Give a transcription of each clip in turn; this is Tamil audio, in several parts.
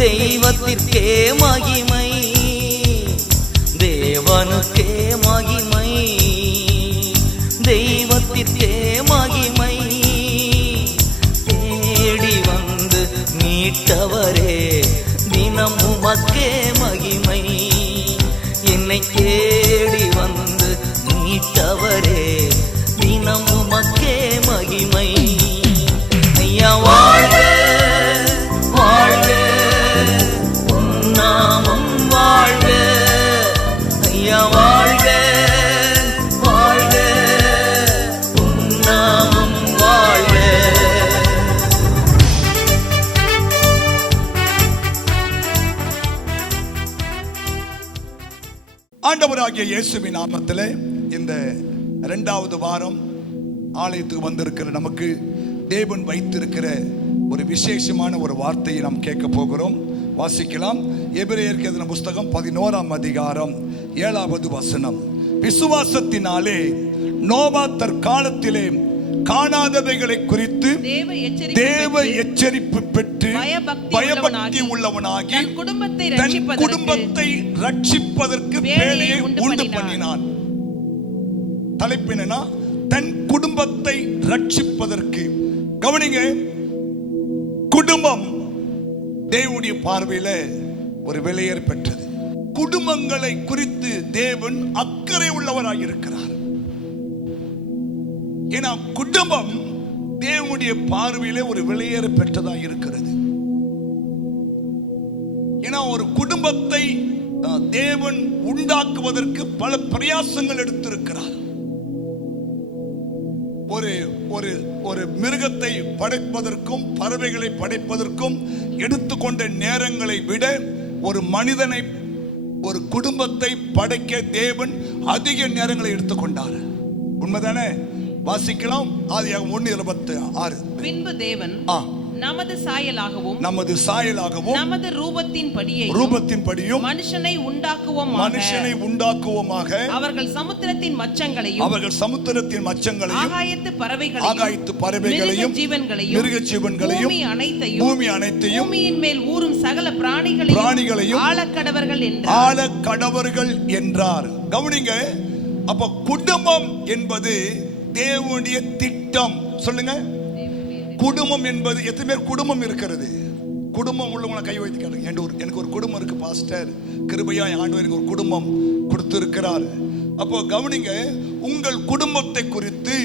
தெய்வத்திற்கே மகிமை, தேவனுக்கே மகிமை, தெய்வத்திற்கே மகிமை. தேடி வந்து மீட்டவரே தினம் உமக்கே மகிமை. என்னை தேடி வந்து மீட்டவரே தினம் உமக்கே மகிமை. ஐயா வாழ்க வாழ்க, உம் நாமம் வாழ்க. ஐயா வாழ்க வாழ்க, உம் நாமம் வாழ்க. ஆண்டவராகிய இயேசுவின் நாமத்திலே இந்த 2வது வாரம் ஆலயத்துக்கு வந்திருக்கிற நமக்கு தேவன் வைத்திருக்கிற ஒரு விசேஷமான ஒரு வார்த்தையை நாம் கேட்க போகிறோம். வாசிக்கலாம். எபிரேயருக்கு எழுதின புஸ்தகம் 11ஆம் அதிகாரம் 7வது வசனம். விசுவாசத்தினாலே நோவா தற்காலத்திலே காணாதவைகளை குறித்து தேவ எச்சரிப்பு பெற்று பயபக்தி உள்ளவனாகி தன் குடும்பத்தை ரட்சிப்பதற்கு வேலையை உண்டு பண்ணினான். தலைப்பினா தன் குடும்பத்தை ரட்சிப்பதற்கு. கவனிங்க, குடும்பம் தேவனுடைய பார்வையில ஒரு விலையேற பெற்றது. குடும்பங்களை குறித்து தேவன் அக்கறை உள்ளவராக இருக்கிறார். ஏன்னா குடும்பம் தேவனுடைய பார்வையிலே ஒரு விலையேற பெற்றதாக இருக்கிறது. ஏன்னா ஒரு குடும்பத்தை தேவன் உண்டாக்குவதற்கு பல பிரயாசங்கள் எடுத்திருக்கிறார். ஒரு ஒரு ஒரு மிருகத்தை படைப்பதற்கும் பறவைகளை படைப்பதற்கும் எடுத்துக்கொண்ட நேரங்களை விட ஒரு மனிதனை, ஒரு குடும்பத்தை படைக்க தேவன் அதிக நேரங்களை எடுத்துக்கொண்டார். உண்மைதானே? வாசிக்கலாம். ஆதியாகமம் 1:26. பின்பு தேவன் நமது சாயலாகவும் நமது ரூபத்தின்படியும் மனுஷனை உண்டாக்குவோமாக அவர்கள் சமுத்திரத்தின் மச்சங்களையும் ஆகாயத்து பறவைகளையும் மிருக ஜீவன்களையும் பூமி அனைத்தையும் பூமியின் மேல் ஊறும் சகல பிராணிகளையும் ஆளக்கடவர்கள் என்றார். கவனிங்க, அப்ப குடும்பம் என்பது தேவனுடைய திட்டம். சொல்லுங்க, குடும்பம் என்பது. எத்தனை பேர் குடும்பம் இருக்கிறது? குடும்பம் உள்ளவங்களை கை வைத்து கேளுங்க. எனக்கு ஒரு குடும்பம் இருக்கு பாஸ்டர், கிருபையா ஆண்டவர் எனக்கு ஒரு குடும்பம் கொடுத்திருக்கிறார். அப்போ கவனிங்க, உங்கள் குடும்பத்தை குறித்து,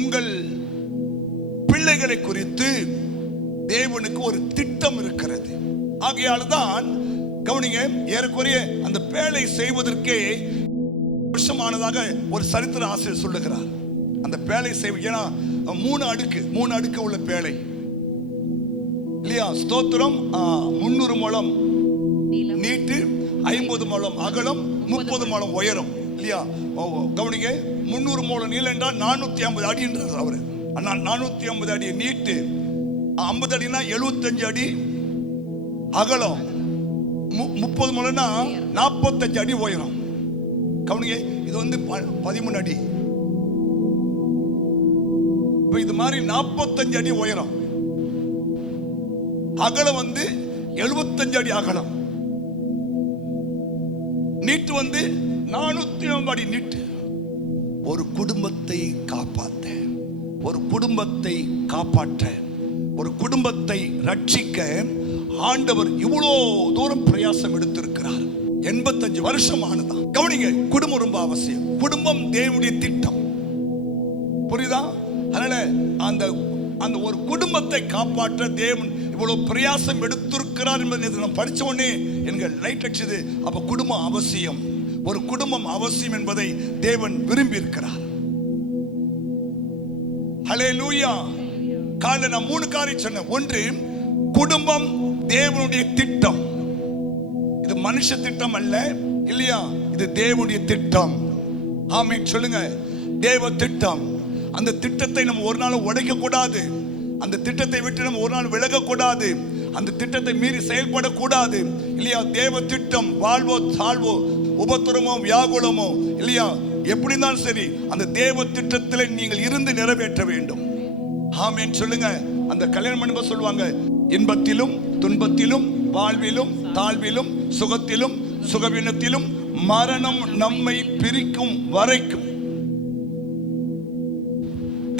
உங்கள் பிள்ளைகளை குறித்து தேவனுக்கு ஒரு திட்டம் இருக்கிறது. ஆகையால் தான் கவனிங்க, ஏறக்குறைய அந்த பேழை செய்வதற்கே வருஷமானதாக ஒரு சரித்திர ஆசிரியர் சொல்லுகிறார். அந்த பேழை செய்வது, ஏன்னா 3 அடுக்கு உள்ள பேழை இல்லையா? ஸ்தோத்திரம். 300 முழம் நீட்டு, 50 முழம் அகலம், 30 முழம் உயரம் இல்லையா? கவனிங்க, 300 முழம் நீளம் என்றால் 450 அடின்றார் அவரு. 450 அடி நீட்டு, 50 அடினா 75 அடி அகலம், 30 முழம்னா 45 அடி உயரம். கவனிங்க, இது 13 அடி. இது மாதிரி 45 அடி உயரம், அகலம் 75 அடி அகலம், நீட்டு 450 அடி நீட்டு. ஒரு குடும்பத்தை காப்பாற்ற, ஒரு குடும்பத்தை காப்பாற்ற, ஒரு குடும்பத்தை ரட்சிக்க ஆண்டவர் இவ்வளோ தூரம் பிரயாசம் எடுத்திருக்கிறார். 85 வருஷம் ஆனதான். கவனிங்க, குடும்பம் ரொம்ப அவசியம். குடும்பம் தேவனுடைய திட்டம். புரியுதா? அதனால அந்த ஒரு குடும்பத்தை காப்பாற்ற தேவன் இவ்வளவு பிரயாசம் எடுத்திருக்கிறார் என்பதை நாம் படிச்ச உடனே எங்கள் லைட் அடிச்சது. அப்ப குடும்பம் அவசியம், ஒரு குடும்பம் அவசியம் என்பதை தேவன் விரும்பி இருக்கிறார். ஹல்லேலூயா. காலையில் நான் 3 காரியம் சொன்னேன். ஒன்று, குடும்பம் தேவனுடைய திட்டம். இது மனுஷ திட்டம் அல்ல இல்லையா? இது தேவனுடைய திட்டம். ஆமென் சொல்லுங்க. தேவ திட்டம். அந்த திட்டத்தை நம்ம ஒரு நாள் உடைக்க கூடாது. அந்த திட்டத்தை விட்டு நம்ம ஒரு நாள் விலக கூடாது. அந்த திட்டத்தை மீறி செயல்படக்கூடாது இல்லையா? தேவ திட்டம், வாழ்வோ தாழ்வோ, உபத்திரமோ வியாகுலமோ இல்லையா, எப்படி இருந்தாலும் சரி, அந்த தேவ திட்டத்தில் நீங்கள் இருந்து நிறைவேற்ற வேண்டும். ஆமென் சொல்லுங்க. அந்த கல்யாணம் பண்ணும்போது சொல்லுவாங்க, இன்பத்திலும் துன்பத்திலும் வாழ்விலும் தாழ்விலும் சுகத்திலும் சுகவீனத்திலும் மரணம் நம்மை பிரிக்கும் வரைக்கும்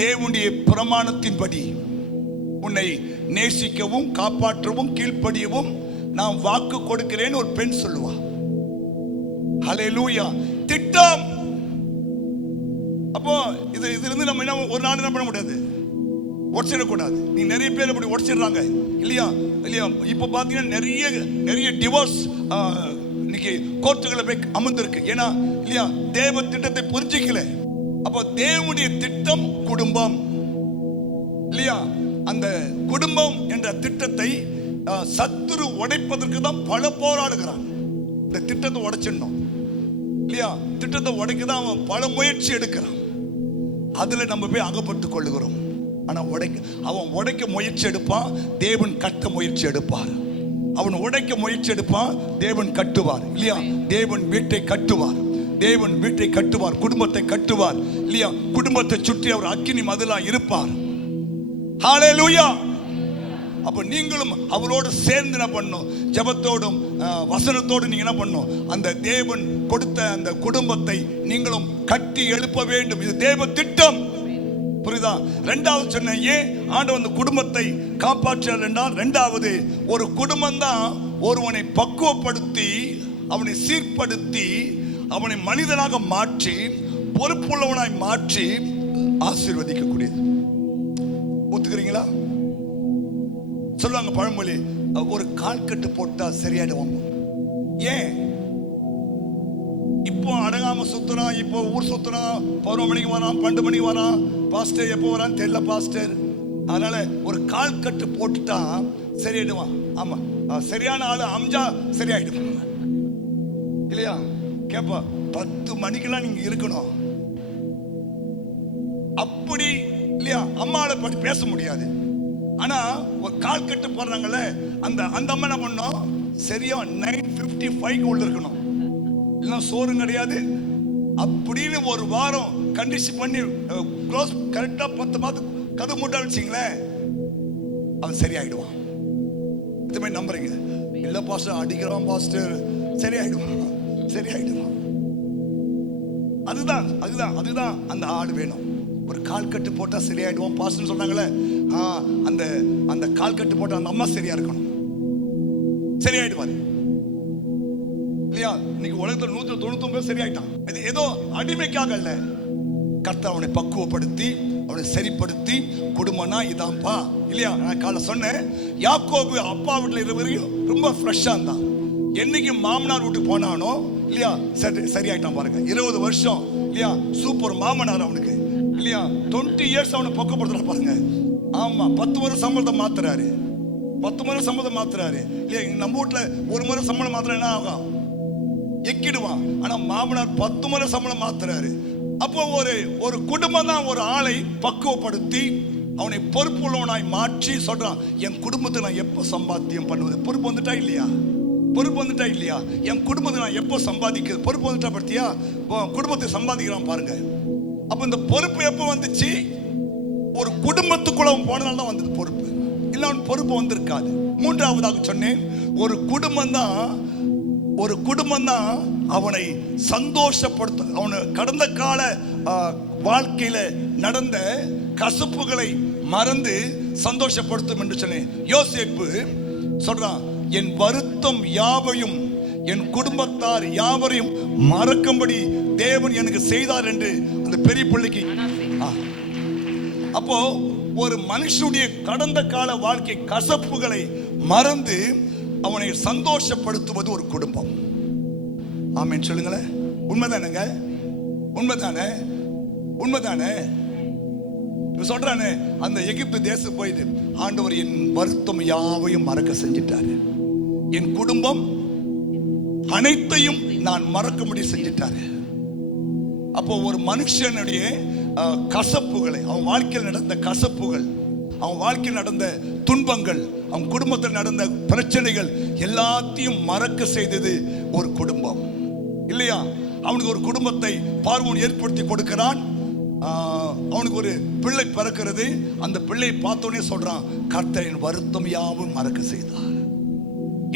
தேவனுடைய பிரமாணத்தின்படி உன்னை நேசிக்கவும் காப்பாற்றவும் கீழ்ப்படியவும் நான் வாக்கு கொடுக்கிறேன் ஒரு பெண் சொல்லுவா. ஹல்லேலூயா. திட்டம். அப்போ இதுல இருந்து நம்ம என்ன ஒரு நாள் என்ன பண்ண முடியாது, உடச்சிடக்கூடாது. நீ நிறைய பேர் அப்படி உடச்சிடுறாங்க இல்லையா இல்லையா. இப்போ பார்த்தீங்கன்னா நிறைய டிவோர்ஸ் இன்னைக்கு கோர்ட்டுகளை போய் அமர்ந்திருக்கு. ஏன்னா இல்லையா, தேவ திட்டத்தை புரிஞ்சிக்கல. அப்போ தேவனுடைய திட்டம் குடும்பம் இல்லையா. அந்த குடும்பம் என்ற திட்டத்தை சத்துரு உடைப்பதற்கு தான் பல போராடுகிறான். இந்த திட்டத்தை உடைச்சிடணும் இல்லையா. திட்டத்தை உடைக்க தான் அவன் பல முயற்சி எடுக்கிறான். அதுல நம்ம போய் அகப்பட்டு கொள்ளுகிறோம். ஆனா அவன் உடைக்க முயற்சி எடுப்பான், தேவன் கட்ட முயற்சி எடுப்பார். அவன் உடைக்க முயற்சி எடுப்பான், தேவன் கட்டுவார் இல்லையா. தேவன் வீட்டை கட்டுவார், தேவன் வீட்டை கட்டுவார், குடும்பத்தை கட்டுவார் இல்லையா. குடும்பத்தை சுற்றி அவர் அக்கினி மதிலா இருப்பார். ஹல்லேலூயா. அப்ப நீங்களும் அவரோடு சேர்ந்து என்ன பண்ணும், ஜெபத்தோடும் வசனத்தோடு நீங்க என்ன பண்ணும், அந்த தேவன் கொடுத்த அந்த குடும்பத்தை நீங்களும் கட்டி எழுப்ப வேண்டும். இது தேவ திட்டம். புரியுதா? ரெண்டாவது சொன்னேன், ஏன் ஆண்டவர் அந்த குடும்பத்தை காப்பாற்றார் என்றால், ரெண்டாவது ஒரு குடும்பம் தான் ஒருவனை பக்குவப்படுத்தி அவனை சீர்படுத்தி அவனை மனிதனாக மாற்றி பொறுப்புள்ளவனாய் மாற்றி ஆசீர்வதிக்கக்கூடியது. ஒத்துக்கிறீங்களா? சொல்லுவாங்க பழமொழி, ஒரு கால் கட்டு போட்டா சரியாயிடுவோம். ஏன் இப்போ அடங்காம சுத்துறான், இப்போ ஊர் சுத்துறான், 11 மணிக்கு வரான், 12 மணிக்கு வரான், பாஸ்டர் எப்போ வரான்னு தெரியல பாஸ்டர். அதனால ஒரு கால் கட்டு போட்டுட்டா சரியாயிடுவான். ஆமா, சரியான ஆளு அம்ஜா சரியாயிடுவான் இல்லையா. கேப்பா 10 மணிக்கெல்லாம் நீங்க இருக்கணும் அப்படி இல்லையா. அம்மாவை பற்றி பேச முடியாது. ஆனா ஒரு கால் கட்டு போடுறாங்கல்ல, அந்த அம்மா என்ன பண்ணோம், சரியா 9:55 உள்ள இருக்கணும், இல்லைன்னா சோறும் கிடையாது அப்படின்னு ஒரு வாரம் கண்டிஷன் பண்ணி க்ளோஸ் கரெக்டா 10 மாதம் கதை மூட்டா வச்சிங்களேன், அவன் சரியாயிடுவான். இது மாதிரி நம்புறீங்க? இல்ல பாஸ்டர் அடிக்கிறான் பாஸ்டர், சரியாயிடுவான் சரியாயிடுவான். அதுதான் அதுதான் அதுதான் அந்த ஆடு வேணும். ஒரு கால் கட்டு போட்டா சரியாயிடுவோம் பாஸ்டர் சொன்னாங்களே, அந்த அந்த கால் கட்டு போட்டா அந்த அம்மா சரியா இருக்கணும், சரியாயிடுவாரு இல்லையா. இன்னைக்கு உலகத்துல 199 சரியாயிட்டான். இது ஏதோ அடிமைக்காக அல்ல, கர்த்தர் அவனை பக்குவப்படுத்தி அவனை சரிப்படுத்தி குடும்பம்னா இதான்ப்பா இல்லையா. நான் காலை சொன்னேன், யாக்கோபு அப்பா வீட்டுல இருவரையும் ரொம்ப ஃப்ரெஷ்ஷா இருந்தான். என்னைக்கு மாமனார் வீட்டுக்கு போனானோ இல்லையா, சரியாயிட்டான் பாருங்க. 20 வருஷம் இல்லையா, சூப்பர் மாமனார் அவனுக்கு இல்லையா. 20 இயர்ஸ் அவனை பக்குவப்படுத்துற பாருங்க. ஆமா, 10 முறை சம்பளத்தை மாத்துறாரு, 10 முறை சம்பளம் மாத்துறாரு இல்லையா. நம்ம வீட்டுல ஒரு முறை சம்பளம் மாத்திரம் என்ன ஆகும், எக்கிடுவான். ஆனா மாமனார் 10 முறை சம்பளம் மாத்துறாரு. அப்போ ஒரு குடும்பம் தான் ஒரு ஆளை பக்குவப்படுத்தி அவனை பொறுப்புள்ளவனாய் மாற்றி சொல்றான், என் குடும்பத்தை நான் எப்போ சம்பாத்தியம் பண்ணுவது. பொறுப்பு வந்துட்டா இல்லையா, பொறுப்பு வந்துட்டா இல்லையா, என் குடும்பத்தை நான் எப்போ சம்பாதிக்கிறது. பொறுப்பு வந்துட்டா பத்தியா, குடும்பத்தை சம்பாதிக்கிறான் பாருங்க. அப்ப இந்த பொறுப்பு எப்போ வந்துச்சு, ஒரு குடும்பத்துக்குள்ள போனதால தான் வந்தது பொறுப்பு, இல்ல அவன் பொறுப்பு வந்திருக்காது. மூன்றாவதாக சொன்னேன், ஒரு குடும்பம் தான் அவனை சந்தோஷப்படுத்த, அவனை கடந்த கால வாழ்க்கையில நடந்த கசப்புகளை மறந்து சந்தோஷப்படுத்தும் என்று சொன்னேன். யோசேப்பு சொல்றான், என் வருத்தம் யாவையும் என் குடும்பத்தார் யாவரையும் மறக்கும்படி தேவன் எனக்கு செய்தார் என்று அந்த பெரிய பிள்ளைக்கு. அப்போ ஒரு மனுஷனுடைய கடந்த கால வாழ்க்கை கசப்புகளை மறந்து அவனை சந்தோஷப்படுத்துவது ஒரு குடும்பம். ஆமென் சொல்லுங்களேன். உண்மைதானங்க, உண்மைதானே, உண்மைதானே. சொல்றானே, அந்த எகிப்து தேசம் போயிட்டு ஆண்டவர் என் வருத்தம் யாவையும் மறக்க செஞ்சிட்டாரு, என் குடும்பம் அனைத்தையும் நான் மறக்க முடிய செஞ்சிட்டாரு. அப்போ ஒரு மனுஷனுடைய கசப்புகளை, அவன் வாழ்க்கையில் நடந்த கசப்புகள், அவன் வாழ்க்கையில் நடந்த துன்பங்கள், அவன் குடும்பத்தில் நடந்த பிரச்சனைகள் எல்லாத்தையும் மறக்க செய்தது ஒரு குடும்பம் இல்லையா. அவனுக்கு ஒரு குடும்பத்தை பார்வோன் ஏற்படுத்தி கொடுக்கிறான். அவனுக்கு ஒரு பிள்ளை பிறக்கிறது. அந்த பிள்ளையை பார்த்தோன்னே சொல்றான், கர்த்தர் என் வருத்தம் யாவும் மறக்க செய்தார்,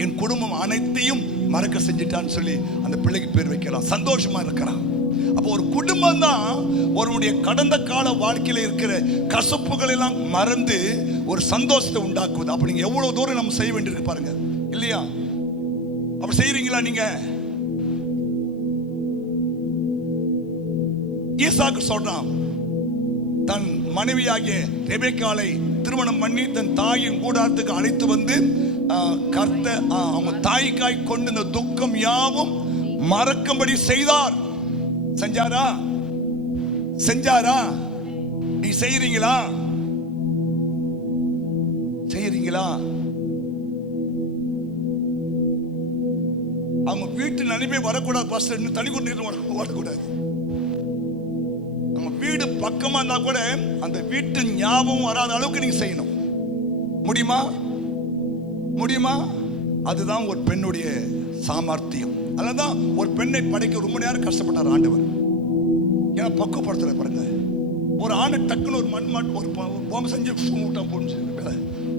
என் குடும்பம் அனைத்தையும் மறக்க செஞ்சிட்டான்னு சொல்லி அந்த பிள்ளைக்கு பேர் வைக்கிறான். சந்தோஷமா இருக்கிறான். அப்போ ஒரு குடும்பம் தான் ஒருவனுடைய கடந்த கால வாழ்க்கையில இருக்கிற கசப்புகள் எல்லாம் மறந்து ஒரு சந்தோஷத்தை உண்டாக்குவது. அப்ப நீங்க எவ்வளவு தூரம் நம்ம செய்ய வேண்டியிருக்கு பாருங்க, இல்லையா? அப்படி செய்யறீங்களா நீங்க? ஈசாக்கு சொல்றான், தன் மனைவியாகிய ரெபெக்காளை திருமணம் பண்ணி தன் தாயின் கூடாரத்துக்கு அழைத்து வந்து கர்த்தர் அவங்க தாய்க்காய் கொண்டு இந்த துக்கம் யாவும் மறக்கும்படி செய்தார். செஞ்சாரா? செஞ்சாரா? நீ செய்யறீங்களா? செய்யறீங்களா? அவங்க வீட்டு நினைப்பே வரக்கூடாது. பாஸ்டர் தனி கொண்டு வரக்கூடாது. நம்ம வீடு பக்கமா இருந்தா கூட அந்த வீட்டு ஞாபகம் வராத அளவுக்கு நீங்க செய்யணும். முடியுமா? முடியுமா? அதுதான் ஒரு பெண்ணுடைய சாமர்த்தியம். அதனால்தான் ஒரு பெண்ணை படைக்க ரொம்ப நேரம் கஷ்டப்பட்டார் ஆண்டவர். ஏன்னா பக்குவப்படுத்துற பாருங்க. ஒரு ஆணை டக்குன்னு ஒரு மண் ஒரு போம் செஞ்சு போட்டு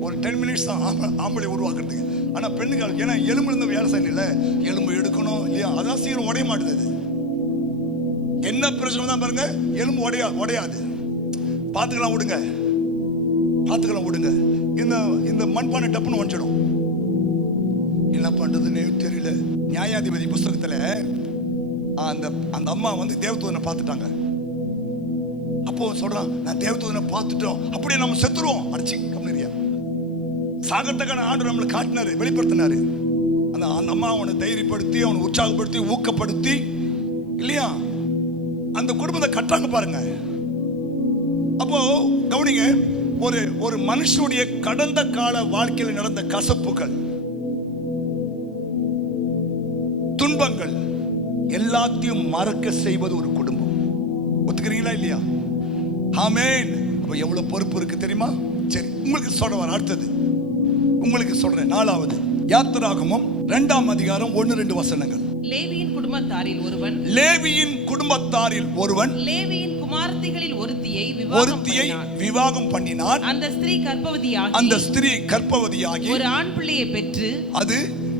ஒரு 10 மினிட்ஸ் தான் ஆம்பளை உருவாக்குறதுக்கு. ஆனா பெண்ணுக்கு ஏன்னா எலும்பு இருந்த வேலை செய்யணும் இல்ல, எலும்பு எடுக்கணும் இல்லையா? அதான் சீக்கிரம் உடைய மாட்டுது. என்ன பிரச்சனை தான் பாருங்க, எலும்பு உடையாது. பாத்துக்கலாம் விடுங்க, பாத்துக்கலாம் விடுங்க. இந்த மண்பானை டப்புன்னு உடைச்சிடும். என்ன பண்றதுன்னு தெரியல. நியாயாதிபதி புஸ்தகத்துல அந்த அம்மா வந்து தேவதூதனை பார்த்துட்டாங்க. அப்போ சொல்றான், நான் தேவதூதனை பார்த்துட்டோம், அப்படியே நம்ம செத்துருவோம். அடிச்சு கம்மியா சாகத்தக்கான ஆண்டு நம்மளை காட்டினாரு, வெளிப்படுத்தினாரு. அந்த அம்மா அவனை தைரியப்படுத்தி, அவனை உற்சாகப்படுத்தி, ஊக்கப்படுத்தி இல்லையா அந்த குடும்பத்தை கட்டாங்க பாருங்க. அப்போ கவனிங்க, ஒரு மனுஷனுடைய கடந்த கால வாழ்க்கையில் நடந்த கசப்புகள், துன்பங்கள் எல்லாத்தையும் மறக்க செய்வது ஒரு குடும்பம். ஒத்துக்கிறீங்களா இல்லையா? ஆமென். அப்ப எவ்வளவு பொறுப்பு இருக்கு தெரியுமா? சரி, உங்களுக்கு சொல்றேன். அடுத்தது உங்களுக்கு சொல்றேன். 4வது யாத்திராகமம் 2ஆம் அதிகாரம் 1-2 வசனங்கள். லேவியின் குடும்பத்தாரில் ஒருவன் லேவியின் குமாரத்திகளில் ஒருத்தியை விவாகம் பண்ணினான். அந்த ஸ்திரீ கர்ப்பவதியாகி ஒரு ஆண் பிள்ளையை பெற்று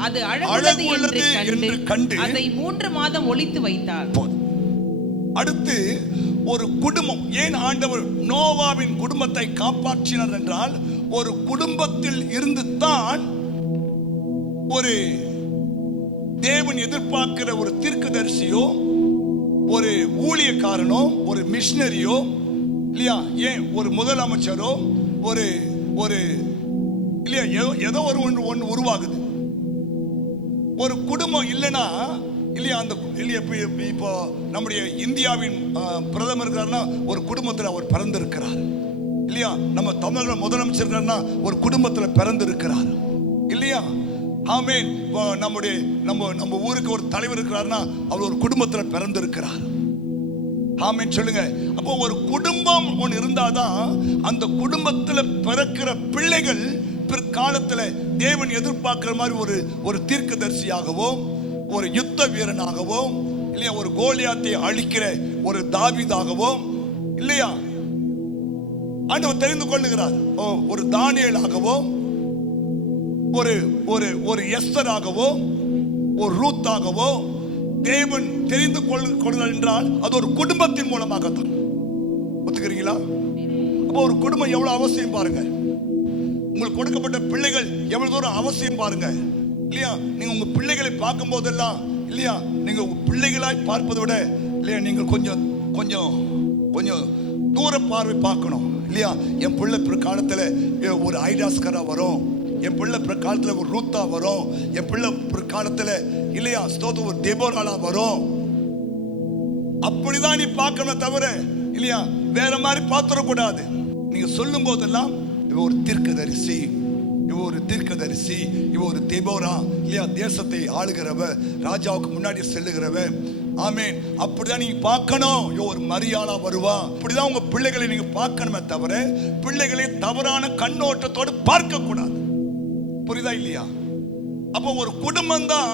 அது அழகுள்ளது என்று கண்டு அதை 3 மாதம் ஒளித்து வைத்தார். அடுத்து ஒரு குடும்பம், ஏன் ஆண்டவர் நோவாவின் குடும்பத்தை காப்பாற்றினார் என்றால், ஒரு குடும்பத்தில் இருந்து தான் ஒரு தேவன் எதிர்பார்க்கிற ஒரு தீர்க்கதரிசியோ, ஒரு ஊழியக்காரனோ, ஒரு மிஷனரியோ இல்லையா, ஏன் ஒரு முதலமைச்சரோ, ஒரு இல்லையா, ஏதோ ஒன்று உருவாகுது. ஒரு குடும்பம் இல்லைன்னா இல்லையா, அந்த இல்லையா, இப்போ நம்முடைய இந்தியாவின் பிரதமர் இருக்காருன்னா ஒரு குடும்பத்தில் அவர் பிறந்திருக்கிறார் இல்லையா. நம்ம தமிழக முதலமைச்சர் இருக்காருன்னா ஒரு குடும்பத்தில் பிறந்திருக்கிறார் இல்லையா. ஆமென். நம்ம ஊருக்கு ஒரு தலைவர் இருக்கிறாருன்னா அவர் ஒரு குடும்பத்தில் பிறந்திருக்கிறார். ஆமென் சொல்லுங்க. அப்போ ஒரு குடும்பம் ஒன்று இருந்தாதான் அந்த குடும்பத்தில் பிறக்கிற பிள்ளைகள் பிற்காலத்தில் தேவன் எதிர்பார்க்கிற மாதிரி ஒரு தீர்க்கதரிசியாகவோ, ஒரு யுத்த வீரனாகவோ இல்லையா, ஒரு கோலியாத்தை அழிக்கிற ஒரு தாவீதாகவோ இல்லையா ஆண்டவர் தெரிந்து கொள்ளுகிறார். ஒரு தானியேலாகவோ, ஒரு எஸ்தராகவோ, ஒரு ரூத்தாகவோ தேவன் தெரிந்து கொள்கிறார் என்றால் அது ஒரு குடும்பத்தின் மூலமாகத்தான். ஒத்துக்கிறீங்களா? அப்போ ஒரு குடும்பம் எவ்வளவு அவசியம் பாருங்க. உங்களுக்கு கொடுக்கப்பட்ட பிள்ளைகள் எவ்வளவு தூரம் அவசியம் பாருங்க இல்லையா. நீங்க உங்க பிள்ளைகளை பார்க்கும் போதெல்லாம் இல்லையா, நீங்க உங்க பிள்ளைகளாய் பார்ப்பதை விட இல்லையா, நீங்க கொஞ்சம் கொஞ்சம் கொஞ்சம் தூர பார்வை பார்க்கணும் இல்லையா. என் பிள்ளை பிற்காலத்தில் ஒரு ஐடாஸ்கரா வரும், என் பிள்ளை பிற்காலத்தில் ஒரு ரூத்தா வரும், என் பிள்ளை பிற்காலத்தில் இல்லையா ஸ்தோத்திரம் ஒரு தெபோராலா வரும். அப்படிதான் நீ பார்க்கணும் தவிர இல்லையா வேற மாதிரி பார்த்துடக்கூடாது. நீங்க சொல்லும் போதெல்லாம் இவ ஒரு தீர்க்கதரிசி, இவ ஒரு தெபோரா இல்லையா, தேசத்தை ஆளுகிறவ, ராஜாவுக்கு முன்னாடி செல்லுகிறவ. ஆமென். அப்படிதான் நீங்க பார்க்கணும். ஒரு மரியாளா வருவா. அப்படிதான் உங்க பிள்ளைகளை நீங்க பார்க்கணுமே தவிர பிள்ளைகளை தவறான கண்ணோட்டத்தோடு பார்க்க கூடாது. புரியுதா இல்லையா? அப்போ ஒரு குடும்பம் தான்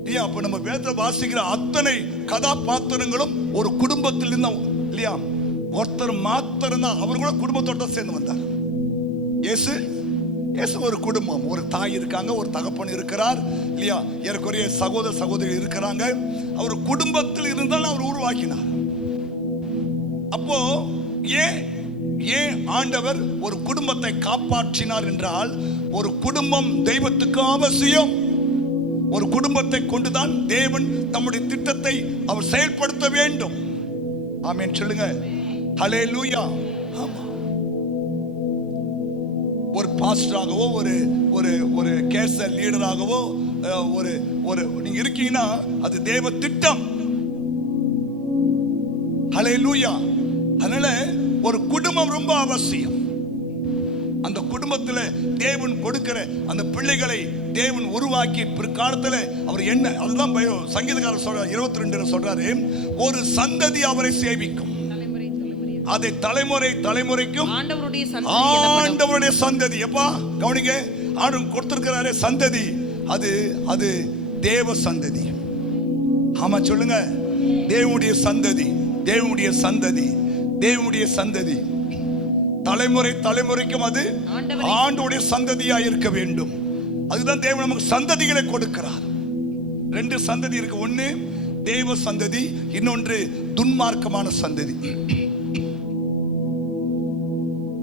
இல்லையா. அப்ப நம்ம வேதத்தை வாசிக்கிற அத்தனை கதாபாத்திரங்களும் ஒரு குடும்பத்தில் இருந்தா இல்லையா ஒருத்தர் மாத்திரம் தான், அவர் கூட குடும்பத்தோட தான் சேர்ந்து வந்தார். இயேசு ஒரு குடும்பம், ஒரு தாய் இருக்காங்க, ஒரு தகப்பன் இருக்கிறார் இல்லையா, ஏறக்குறைய சகோதர சகோதரி இருக்கிறாங்க. அவர் குடும்பத்தில் இருந்தாலும் அவர் உருவாக்கினார். அப்போ ஏன் ஆண்டவர் ஒரு குடும்பத்தை காப்பாற்றினார் என்றால், ஒரு குடும்பம் தெய்வத்துக்கு அவசியம். ஒரு குடும்பத்தை கொண்டுதான் தேவன் தம்முடைய திட்டத்தை அவர் செயல்படுத்த வேண்டும். ஆமென் சொல்லுங்க. ஹல்லேலூயா. ஆமா, ஒரு பாஸ்டராகவோ ஒரு கேஸ் லீடராகவோ ஒரு நீங்க இருக்கீங்கன்னா அது தேவ திட்டம். ஹல்லேலூயா. அதனால ஒரு குடும்பம் ரொம்ப அவசியம். அந்த குடும்பத்தில் தேவன் கொடுக்கிற அந்த பிள்ளைகளை தேவன் உருவாக்கி பிற்காலத்தில் அவர் என்ன, அதுதான் சங்கீதக்காரர் சொல்றார் 22 சொல்றாரு, ஒரு சந்ததி அவரை சேவிக்கும், அதை தலைமுறை தலைமுறைக்கும் ஆண்டவருடைய சந்ததி. எப்பா கவனிங்க, ஆண்டவர் கொடுத்திருக்கிறாரே சந்ததி, அது தேவ சந்ததி. ஆமா சொல்லுங்க, தேவனுடைய சந்ததி, தேவனுடைய சந்ததி, தேவனுடைய சந்ததி. தலைமுறை தலைமுறைக்கும் அது ஆண்டவருடைய சந்ததியா இருக்க வேண்டும். அதுதான் தேவன் நமக்கு சந்ததிகளை கொடுக்கிறார். 2 சந்ததி இருக்கு, ஒன்னு தேவ சந்ததி, இன்னொன்று துன்மார்க்கமான சந்ததி.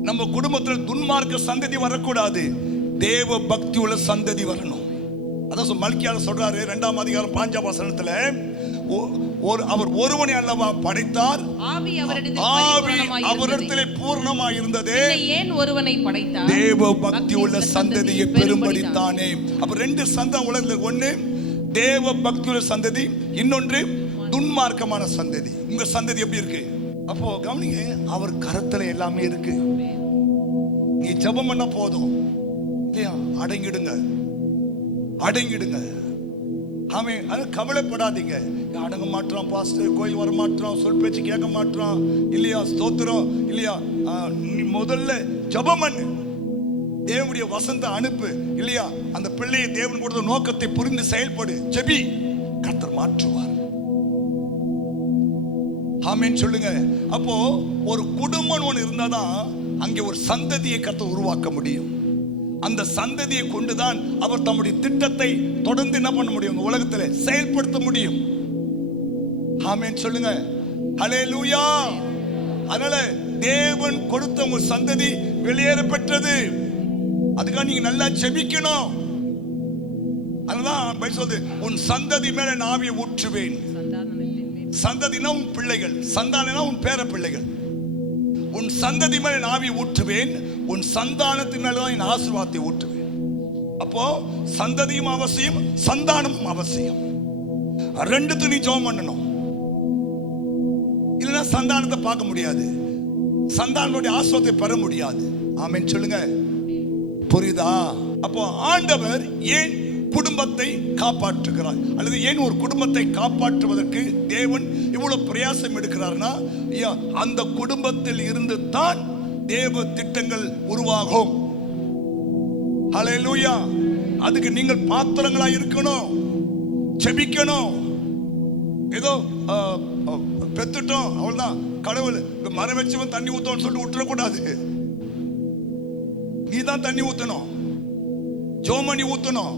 நம்ம குடும்பத்தில் துன்மார்க்க சந்ததி வரக்கூடாது, தேவ பக்தி உள்ள சந்ததி வரணும். அதான் மல்கியால சொல்றாரு 2ஆம் அதிகாரம் 5ஆம் வசனத்துல, அவர் ஒருவனை அல்லவா படைத்தார், ஆவி அவரிடத்திலே பூர்ணமாய் இருந்ததே, ஏன் ஒருவனை படைத்தார், தேவ பக்தி உள்ள சந்ததியை பெரும்படித்தானே. அப்ப 2 சந்ததி உலகத்தில், ஒன்னு தேவ பக்தி உள்ள சந்ததி, இன்னொன்று துன்மார்க்கமான சந்ததி. உங்க சந்ததி எப்படி இருக்கு? அப்போ கவனிங்க, அவர் கரத்துல எல்லாமே இருக்கு. நீ ஜெபம் பண்ண போதும் இல்லையா, அடங்கிடுங்க. ஆமே, அது கவலைப்படாதீங்க. அடங்க மாட்டான் பாஸ்டர், கோயில் வர மாட்டான், சொல் பேச்சு கேட்க மாட்டான் இல்லையா, ஸ்தோத்திரம் இல்லையா. நீ முதல்ல ஜெபம் பண்ணு, தேவனுடைய வசந்த அனுப்பு இல்லையா, அந்த பிள்ளையை தேவன் கொடுத்த நோக்கத்தை புரிந்து செயல்படு, ஜெபி, கர்த்தர் மாற்றுவார். ஆமென் சொல்லுங்க. அப்போ ஒரு குடும்பம் ஒன்று இருந்தாதான் அங்கே ஒரு சந்ததியை கர்த்தர் உருவாக்க முடியும். அந்த சந்ததியை கொண்டுதான் அவர் தம்முடைய திட்டத்தை தொடர்ந்து என்ன பண்ண முடியும், உலகத்தில் செயல்படுத்த முடியும். ஆமென் சொல்லுங்க. ஹல்லேலூயா. அதனால தேவன் கொடுத்த ஒரு சந்ததி வெளியேற பெற்றது. அதுக்காக நீங்க நல்லா ஜெபிக்கணும். அதனால பைபிள் சொல்லுது, உன் சந்ததி மேல நான் ஆவியை ஊற்றுவேன். சந்ததினா உன் பிள்ளைகள், சந்தானம்னா உன் பேர பிள்ளைகள். உன் சந்ததி மேல நான் ஆவியை ஊற்றுவேன், உன் சந்தானத்தின் மேலதான் என் ஆசீர்வாதத்தை ஊற்றுவேன். அப்போ சந்ததியும் அவசியம், சந்தானமும் அவசியம். 2த்துக்கு நீ ஜெபம் பண்ணணும். இல்லைன்னா சந்தானத்தை பார்க்க முடியாது, சந்தானுடைய ஆசீர்வாதத்தை பெற முடியாது. ஆமென் சொல்லுங்க. புரியுதா? அப்போ ஆண்டவர் ஏன் குடும்பத்தை காப்பாற்றுகிறார், அல்லது ஏன் ஒரு குடும்பத்தை காப்பாற்றுவதற்கு தேவன் இவ்வளவு பிரயாசம் எடுக்கிறார்னா, அந்த குடும்பத்தில் இருந்து தான் தேவ திட்டங்கள் உருவாகும். ஹல்லேலூயா. அதுக்கு நீங்கள் பாத்திரங்களா இருக்கணும், ஜெபிக்கணும். ஏதோ பெத்துட்டோம் அவ்வளவுதான், கடவுள் மரம் வச்சவன் தண்ணி ஊத்தணும்னு சொல்லிட்டு விட்டுறக்கூடாது. நீ தான் தண்ணி ஊத்தணும், ஜோமணி ஊத்தணும்,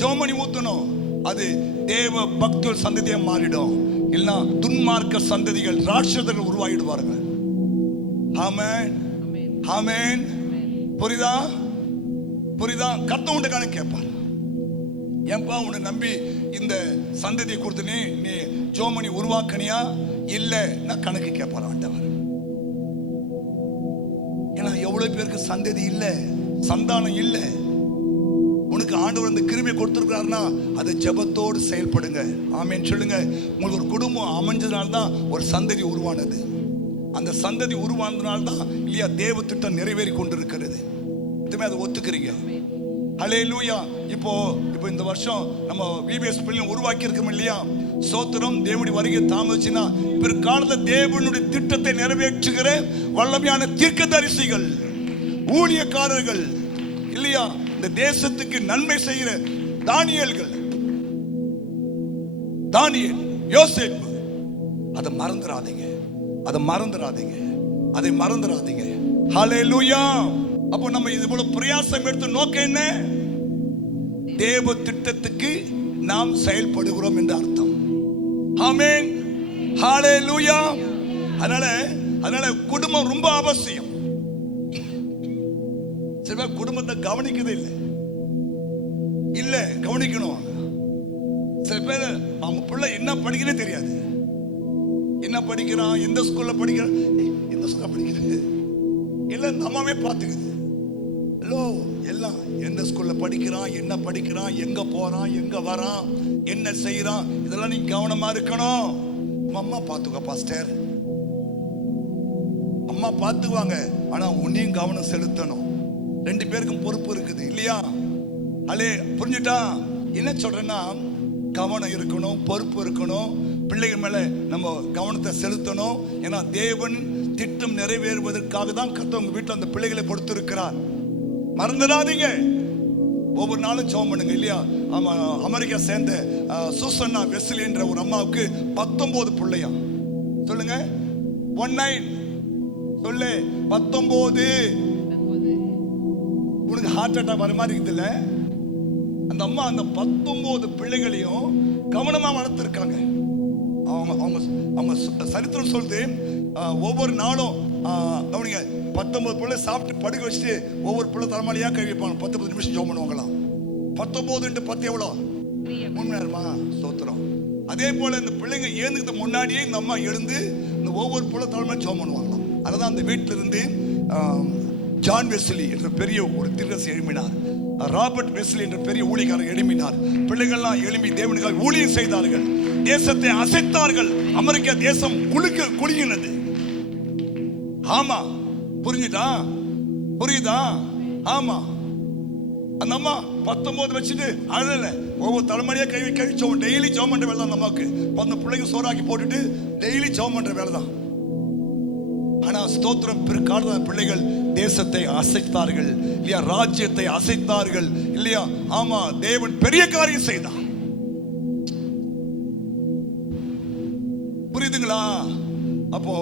ஜோமணி ஊத்தணும். அது தேவ பக்தி சந்ததியை மாறிடும். இல்லைன்னா துன்மார்க்க சந்ததிகள், ராட்சதர்கள் உருவாகிடுவார்கள். ஆமென், ஆமென். புரியுதா? புரியுதா? கர்த்தர் உன்னை கணக்கு கேட்பார். ஏன்பா உன்னை நம்பி இந்த சந்ததியை கொடுத்து நீ ஜோமணி உருவாக்கணியா இல்லைன்னா கணக்கு கேட்பார் ஆண்டவர். ஏன்னா எவ்வளவு பேருக்கு சந்ததி இல்லை, சந்தானம் இல்லை. உனக்கு ஆண்டவர் அந்த கிருபையை கொடுத்திருக்கிறாருன்னா அது ஜெபத்தோடு செயல்படுங்க. ஆமென் சொல்லுங்க. உங்களுக்கு ஒரு குடும்பம் அமைஞ்சதுனால்தான் ஒரு சந்ததி உருவானது. அந்த சந்ததி உருவானதுனால்தான் இல்லையா தேவ திட்டம் நிறைவேறி கொண்டிருக்கிறது. இதுமே அதை ஒத்துக்கிறீங்க. ஹல்லேலூயா. இப்போ இந்த வருஷம் நம்ம விபிஎஸ் பிள்ளைங்க உருவாக்கி இருக்கோம் இல்லையா, சோத்திரம். தேவனுடைய வருகை தாமதிச்சுன்னா பிற்காலத்தில் தேவனுடைய திட்டத்தை நிறைவேற்றுகிற வல்லமையான தீர்க்கதரிசிகள், ஊழியக்காரர்கள் இல்லையா, இந்த தேசத்துக்கு நன்மை செய்கிற தானியேல், யோசேப்பு, அதை மறந்துடாதீங்க. அதை மறந்துடாதீங்க, அதை மறந்துடாதீங்க. ஹல்லேலூயா. அப்போ நம்ம இது போல பிரயாசம் எடுத்து நோக்கம் என்ன? தேவ திட்டத்துக்கு நாம் செயல்படுகிறோம் என்று அர்த்தம். ஆமென். ஹல்லேலூயா. அதனால குடும்பம் ரொம்ப அவசியம். சில பேர் குடும்பத்தை கவனிக்கவே இல்ல கவனிக்கணும். சில பேர் அவங்க பிள்ளை என்ன படிக்கிறே தெரியாது. என்ன படிக்கிறான், எந்த ஸ்கூல்ல படிக்கிறான், எந்த ஸ்கூல்ல படிக்கிறது எல்லாம் இந்த அம்மாவே பார்த்துக்குது. ஹலோ, எல்லாம் எந்த ஸ்கூல்ல படிக்கிறான், என்ன படிக்கிறான், எங்க போறான், எங்க வரான், என்ன செய்யறான், இதெல்லாம் நீங்க கவனமா இருக்கணும். அம்மா பார்த்துக்க பாஸ்டர், அம்மா பார்த்துக்குவாங்க. ஆனா உன்னையும் கவனம் செலுத்தணும். 2 பேருக்கும் பொறுப்பு இருக்குது இல்லையா? அலே புரிஞ்சுட்டா? என்ன சொல்றேன்னா, கவனம் இருக்கணும், பொறுப்பு இருக்கணும். பிள்ளைகள் மேல நம்ம கவனத்தை செலுத்தணும். ஏன்னா தேவன் திட்டம் நிறைவேறுவதற்காக தான் கர்த்தர் உங்க வீட்டில் அந்த பிள்ளைகளை கொடுத்திருக்கிறார். மறந்துடாதீங்க. ஒவ்வொரு நாளும் ஜெபம் பண்ணுங்க இல்லையா? ஆமா, அமெரிக்கா சேர்ந்த சூசன்னா வெஸ்லி என்ற ஒரு அம்மாவுக்கு 19 பிள்ளையா. சொல்லுங்க 19 சொல்லு 19. உனக்கு ஹார்ட் அட்டாக் வர மாதிரி இருக்குதுல்ல? அந்த அம்மா அந்த 19 பிள்ளைகளையும் கவனமா வளர்த்திருக்காங்க. அவங்க சரித்திரம் சொல்லுது, ஒவ்வொரு நாளும் கவனிங்க, 19 பிள்ளை சாப்பிட்டு படுக்க வச்சுட்டு ஒவ்வொரு பிள்ளை தலைமாலியா கை வைப்பாங்க. 10 நிமிஷம் ஜெபம் பண்ணுவாங்களாம். 19 × 10 எவ்வளோ? 3 மணி நேரமா? ஸ்தோத்திரம். அதே போல இந்த பிள்ளைங்க ஏந்துக்கு முன்னாடியே இந்த அம்மா எழுந்து இந்த ஒவ்வொரு பிள்ளை தலைமையில ஜெபம் பண்ணுவாங்களாம். அதுதான் அந்த வீட்டில இருந்து ஜான் வெஸ்லி என்ற பெரிய ஒரு தீர்க்கதரிசி எழுப்பினார். ராபர்ட் வெஸ்லி என்ற பெரிய ஊழியக்காரர் எழுப்பினார். பிள்ளைகள்லாம் எழுப்பி தேவனுக்காக ஊழியம் செய்தார்கள். தேசத்தை அசைத்தார்கள். அமெரிக்கா தேசம் குலுங்கினது. ஆமா, புரிஞ்சுதா? புரியுதா? ஆமா. அந்த அம்மா 19 வச்சுட்டு அழல, ஒவ்வொரு தலைமுறையா கழிச்சோம். டெய்லி ஜெபம் பண்ற வேலை தான் அந்த அம்மாவுக்கு. அந்த பிள்ளைங்க சோறாக்கி போட்டுட்டு டெய்லி ஜெபம் பண்ற வேலை தான். ஆனா ஸ்தோத்திரம், பிற்கால பிள்ளைகள் தேசத்தை அசைத்தார்கள் இல்லையா? ராஜ்யத்தை அசைத்தார்கள் இல்லையா? ஆமா, தேவன் பெரிய காரியம் செய்தார். புரியுதுங்களா? அப்போ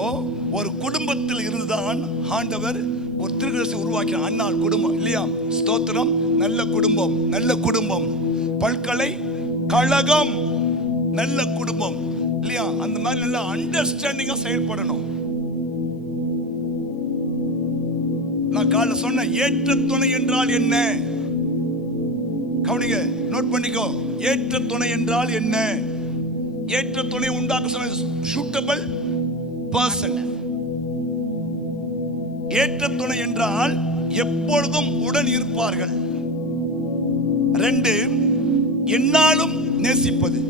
ஒரு குடும்பத்தில் இருந்துதான் ஆண்டவர் ஒரு தீர்க்கதரிசி உருவாக்கிய அன்னாள் குடும்பம் இல்லையா? ஸ்தோத்திரம். நல்ல குடும்பம், நல்ல குடும்பம். பல்கலை கழகம், நல்ல குடும்பம் இல்லையா? அந்த மாதிரி நல்ல அண்டர்ஸ்டாண்டிங்கா செயல்படணும். நான் காலைல சொன்ன ஏற்ற துணை என்றால் என்ன? கவனிங்க, நோட் பண்ணிக்கோ. ஏற்ற துணை என்றால் என்ன? ஏற்ற துணை உண்டாக்க சொன்ன சூட்டபிள் பர்சன். ஏற்ற துணை என்றால் எப்பொழுதும் உடன் இருப்பார்கள். 2, என்னாலும் நேசிப்பது.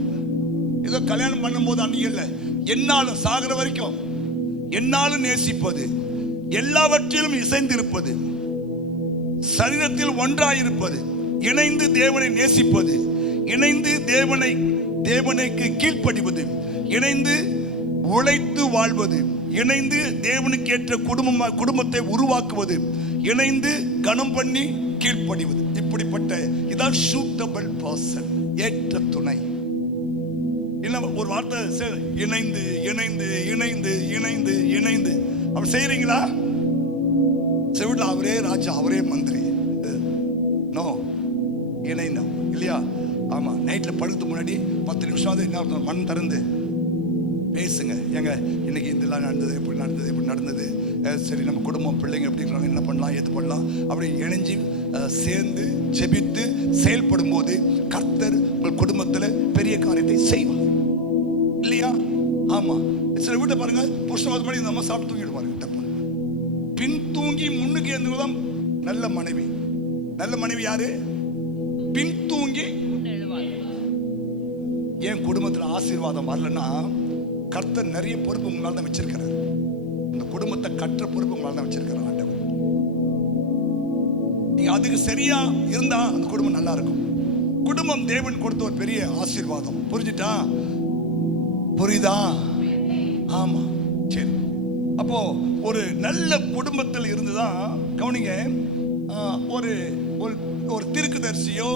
ஏதோ கல்யாணம் பண்ணும்போது அன்னைக்கு இல்ல, என்னாலும் சாகிற வரைக்கும் என்னாலும் நேசிப்பது, எல்லாவற்றிலும் இசைந்திருப்பது, சரீரத்தில் ஒன்றாயிருப்பது, இணைந்து தேவனை நேசிப்பது, இணைந்து தேவனுக்கு கீழ்ப்படிவது, இணைந்து உழைத்து வாழ்வது, இணைந்து தேவனுக்கு ஏற்ற குடும்பத்தை உருவாக்குவது, இணைந்து கனம் பண்ணி கீழ்ப்படிவது. இப்படிப்பட்ட இதான் சூட்டபிள் பர்சன், ஏற்ற துணை. இல்ல ஒரு வார்த்தை, இணைந்து இணைந்து இணைந்து இணைந்து இணைந்து அப்படி செய்யறீங்களா? செவிட்ல அவரே ராஜா, அவரே மந்திரி. நோ, இணைந்தோம் இல்லையா? ஆமா, நைட்ல படுத்து முன்னாடி 10 நிமிஷம் என்ன மண் திறந்து பேசுங்க. ஏங்க இன்னைக்கு இதெல்லாம் நடந்தது, இப்படி நடந்தது, இப்படி நடந்தது, சரி நம்ம குடும்பம் பிள்ளைங்க எப்படி இருக்காங்க, என்ன பண்ணலாம், எது பண்ணலாம், அப்படி இணைஞ்சு சேர்ந்து ஜெபித்து செயல்படும் போது கர்த்தர் உங்கள் குடும்பத்துல பெரிய காரியத்தை செய்வார் இல்லையா? ஆமா. சில வீட்டை பாருங்க, புருஷன் மாதிரி நம்ம சாப்பிட்டு தூங்கிட்டு பாருங்க, பின் தூங்கி முன்னுக்கு எழுந்துதான் நல்ல மனைவி. நல்ல மனைவி யாரு? பின் தூங்கி. என் குடும்பத்துல ஆசீர்வாதம் வரலன்னா கர்த்தர் நிறைய பொறுப்பு உங்களால தான் வச்சிருக்கிறார். இந்த குடும்பத்தை கற்ற பொறுப்பு உங்களால தான் வச்சிருக்கிறார் ஆண்டவர். நீங்க அதுக்கு சரியா இருந்தா அந்த குடும்பம் நல்லா இருக்கும். குடும்பம் தேவன் கொடுத்த ஒரு பெரிய ஆசீர்வாதம். புரிஞ்சுட்டா? புரியுதா? ஆமா, சரி. அப்போ ஒரு நல்ல குடும்பத்தில் இருந்துதான் கவனிங்க, ஒரு ஒரு தீர்க்கதரிசியோ,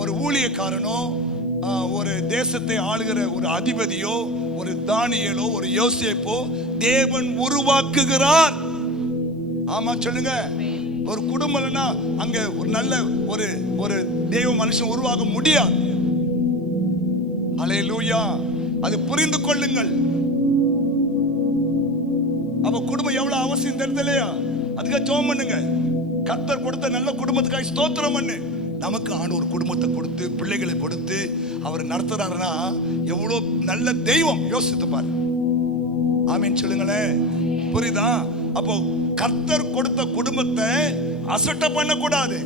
ஒரு ஊழியக்காரனோ, ஒரு தேசத்தை ஆளுகிற ஒரு அதிபதியோ, ஒரு தானியேலோ, ஒரு யோசேப்போ தேவன் உருவாக்குகிறார். ஆமா சொல்லுங்க. ஒரு குடும்பம்னா அங்க ஒரு நல்ல ஒரு தேவ மனுஷன் உருவாக முடியாது. அல்லேலூயா. அது புரிந்து கொள்ளுங்கள். அப்ப குடும்பம் எவ்வளவு அவசியம் தெரிஞ்சலையா? அதுக்காக ஜெபம் பண்ணுங்க. கர்த்தர் கொடுத்த நல்ல குடும்பத்துக்காக ஸ்தோத்திரம் பண்ணு. நமக்கு ஒரு குடும்பத்தை கொடுத்து பிள்ளைகளை கொடுத்து அவர் நடத்துறாருன்னா எவ்வளவு நல்ல தெய்வம். யோசித்து பாரு. ஆமீன் சொல்லுங்களேன். புரியுதா? அப்போ கர்த்தர் கொடுத்த குடும்பத்தை அசட்ட பண்ணக்கூடாது.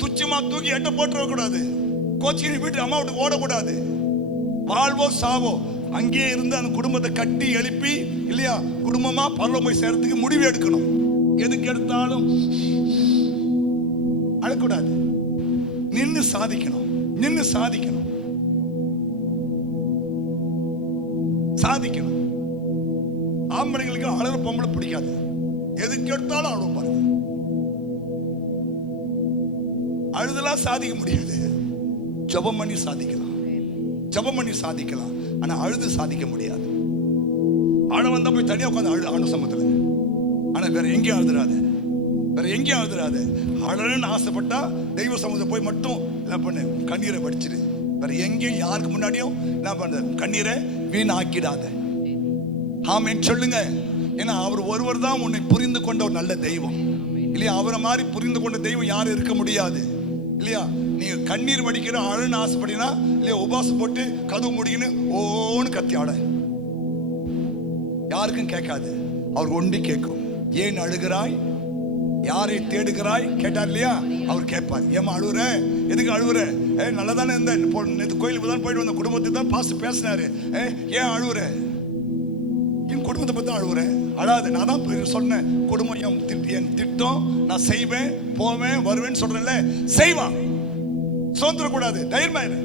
துச்சமா தூக்கி எட்ட போட்டுற கூடாது. கோச்சிக்கு வீட்டு அம்மா விட்டு ஓடக்கூடாது. வாழ்வோ சாவோ அங்கே இருந்து அந்த குடும்பத்தை கட்டி எழுப்பி இல்லையா குடும்பமா பரலோகம் போய் சேர்றதுக்கு முடிவு எடுக்கணும். எதுக்கு எடுத்தாலும் அழக்கூடாது. நின்னு சாதிக்கணும். நின்னு சாதிக்கணும். சாதிக்கணும். ஆம்பளைங்களுக்கு அழகு பொம்பளை பிடிக்காது. எதுக்கு எடுத்தாலும் அழுவ பாருங்க. அழுதெல்லாம் சாதிக்க முடியாது. ஜெபம் பண்ணி சாதிக்கலாம். ஜெபம் பண்ணி சாதிக்கலாம். ஆனா அழுது சாதிக்க முடியாது. அழ வந்தா போய் தனியா உட்காந்து அழு சமத்துல. ஆனா வேற எங்கேயும் அழுதுறாது. வேற எங்கேயும் அழுதுறாது. அழன்னு ஆசைப்பட்டா தெய்வ சமூகத்தை போய் மட்டும் என்ன பண்ணு, கண்ணீரை வடிச்சிரு. வேற எங்கேயும் யாருக்கு முன்னாடியும் என்ன பண்ண, கண்ணீரை வீணாக்கிடாத. ஆமென் சொல்லுங்க. ஏன்னா அவர் ஒருவர் தான் உன்னை புரிந்து கொண்ட ஒரு நல்ல தெய்வம் இல்லையா? அவரை மாதிரி புரிந்து கொண்ட தெய்வம் யாரும் இருக்க முடியாது இல்லையா? நீங்க கண்ணீர் வடிக்கிற அழன்னு ஆசைப்படினா இல்லையா, உபாசம் போட்டு கதவு முடின்னு ஓன்னு கத்தி ஆட யாருக்கும் கேட்காது. அவர் ஒண்டி கேட்கும். ஏன் அழுகிறாய், யாரை தேடுகிறாய் கேட்டார் இல்லையா? அவர் கேட்பார். ஏமா அழுவுற, எதுக்கு அழுவுற? நல்லதானே இந்த கோயிலுக்கு தான் போயிட்டு வந்த குடும்பத்தை தான் பாஸ்டர் பேசினாரு. ஏன் அழுவுற? என் குடும்பத்தை பத்தி அழுவுறேன். அழாது. நான் தான் சொன்னேன், குடும்பம் என் திட்டம், நான் செய்வேன் போவேன் வருவேன்னு சொல்றேன்ல, செய்வான். சோர்ந்துடக்கூடாது. தைரியமா இரு.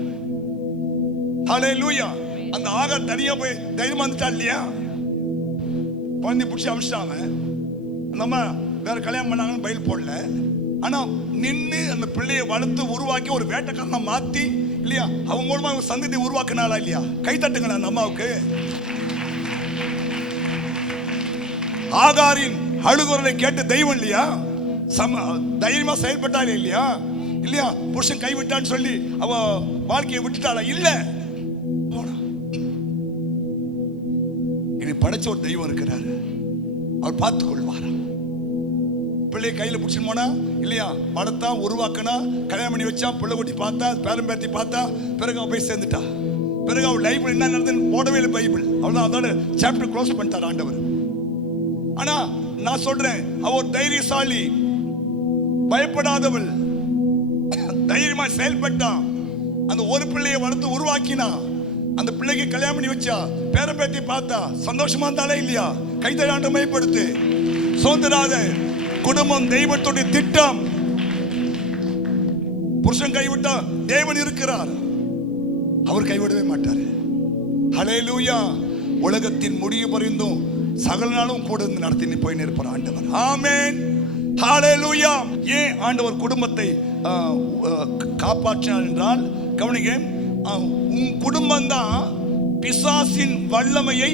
ஹல்லேலூயா. அந்த ஆகார் தனியா போய் தைரியமா வந்துட்டா இல்லையா? குழந்தை பிடிச்சி அமிச்சிட்டாங்க. அந்த அம்மா வேற கல்யாணம் பண்ணாங்கன்னு பயில் போடல. ஆனா நின்று அந்த பிள்ளையை வளர்த்து உருவாக்கி ஒரு வேட்டைக்காரனை மாத்தி இல்லையா, அவங்க மூலமா சந்ததி உருவாக்குனாலா இல்லையா? கை தட்டுங்களா அந்த அம்மாவுக்கு. ஆகாரின் அழுகுரலை கேட்டு தெய்வம் இல்லையா தைரியமா செயல்பட்டாலே இல்லையா? இல்லையா? புருஷன் கைவிட்டான்னு சொல்லி அவ வாழ்க்கையை விட்டுட்டாளா? இல்ல. இனி படைச்ச ஒரு தெய்வம் இருக்கிறாரு. அவர் பார்த்துக் கொள்வாரா? பிள்ளைய கையில பிடிச்சின்னு போனா இல்லையா, படத்தா உருவாக்கினா, கல்யாணம் பண்ணி வச்சா, பிள்ளை குட்டி பார்த்தா, பேரம் பேத்தி பார்த்தா, பிறகு அவன் போய் சேர்ந்துட்டா. பிறகு அவள் லைஃப்ல என்ன நடந்ததுன்னு போடவே இல்லை பைபிள். அவ்வளவுதான், அதோட சாப்டர் க்ளோஸ் பண்ணிட்டார் ஆண்டவர். ஆனா நான் சொல்றேன், அவர் தைரியசாலி, பயப்படாதவள், தைரியமா செயல்பட்டான். அந்த ஒரு பிள்ளையை வளர்த்து உருவாக்கினா, அந்த பிள்ளைக்கு கல்யாணம் பண்ணி வச்சா, பேரம்பேத்தி பார்த்தா, சந்தோஷமா இருந்தாலே இல்லையா? கைத்தறாண்ட மைப்படுத்து. சோதராத. குடும்பம் தெய்வத்துடைய திட்டம். புருஷன் கைவிட்டா தேவன் இருக்கிறார். அவர் கைவிடவே மாட்டார். ஹல்லேலூயா. உலகத்தின் முடிவு பரிந்தும் சகல நாளும் கூட இருந்து நடத்தி போய் நிற்பார் ஆண்டவர். ஆமென். ஹல்லேலூயா. ஏன் ஆண்டவர் குடும்பத்தை காப்பாற்றினார் என்றால், கவனிங்க, உன் குடும்பம் தான் பிசாசின் வல்லமையை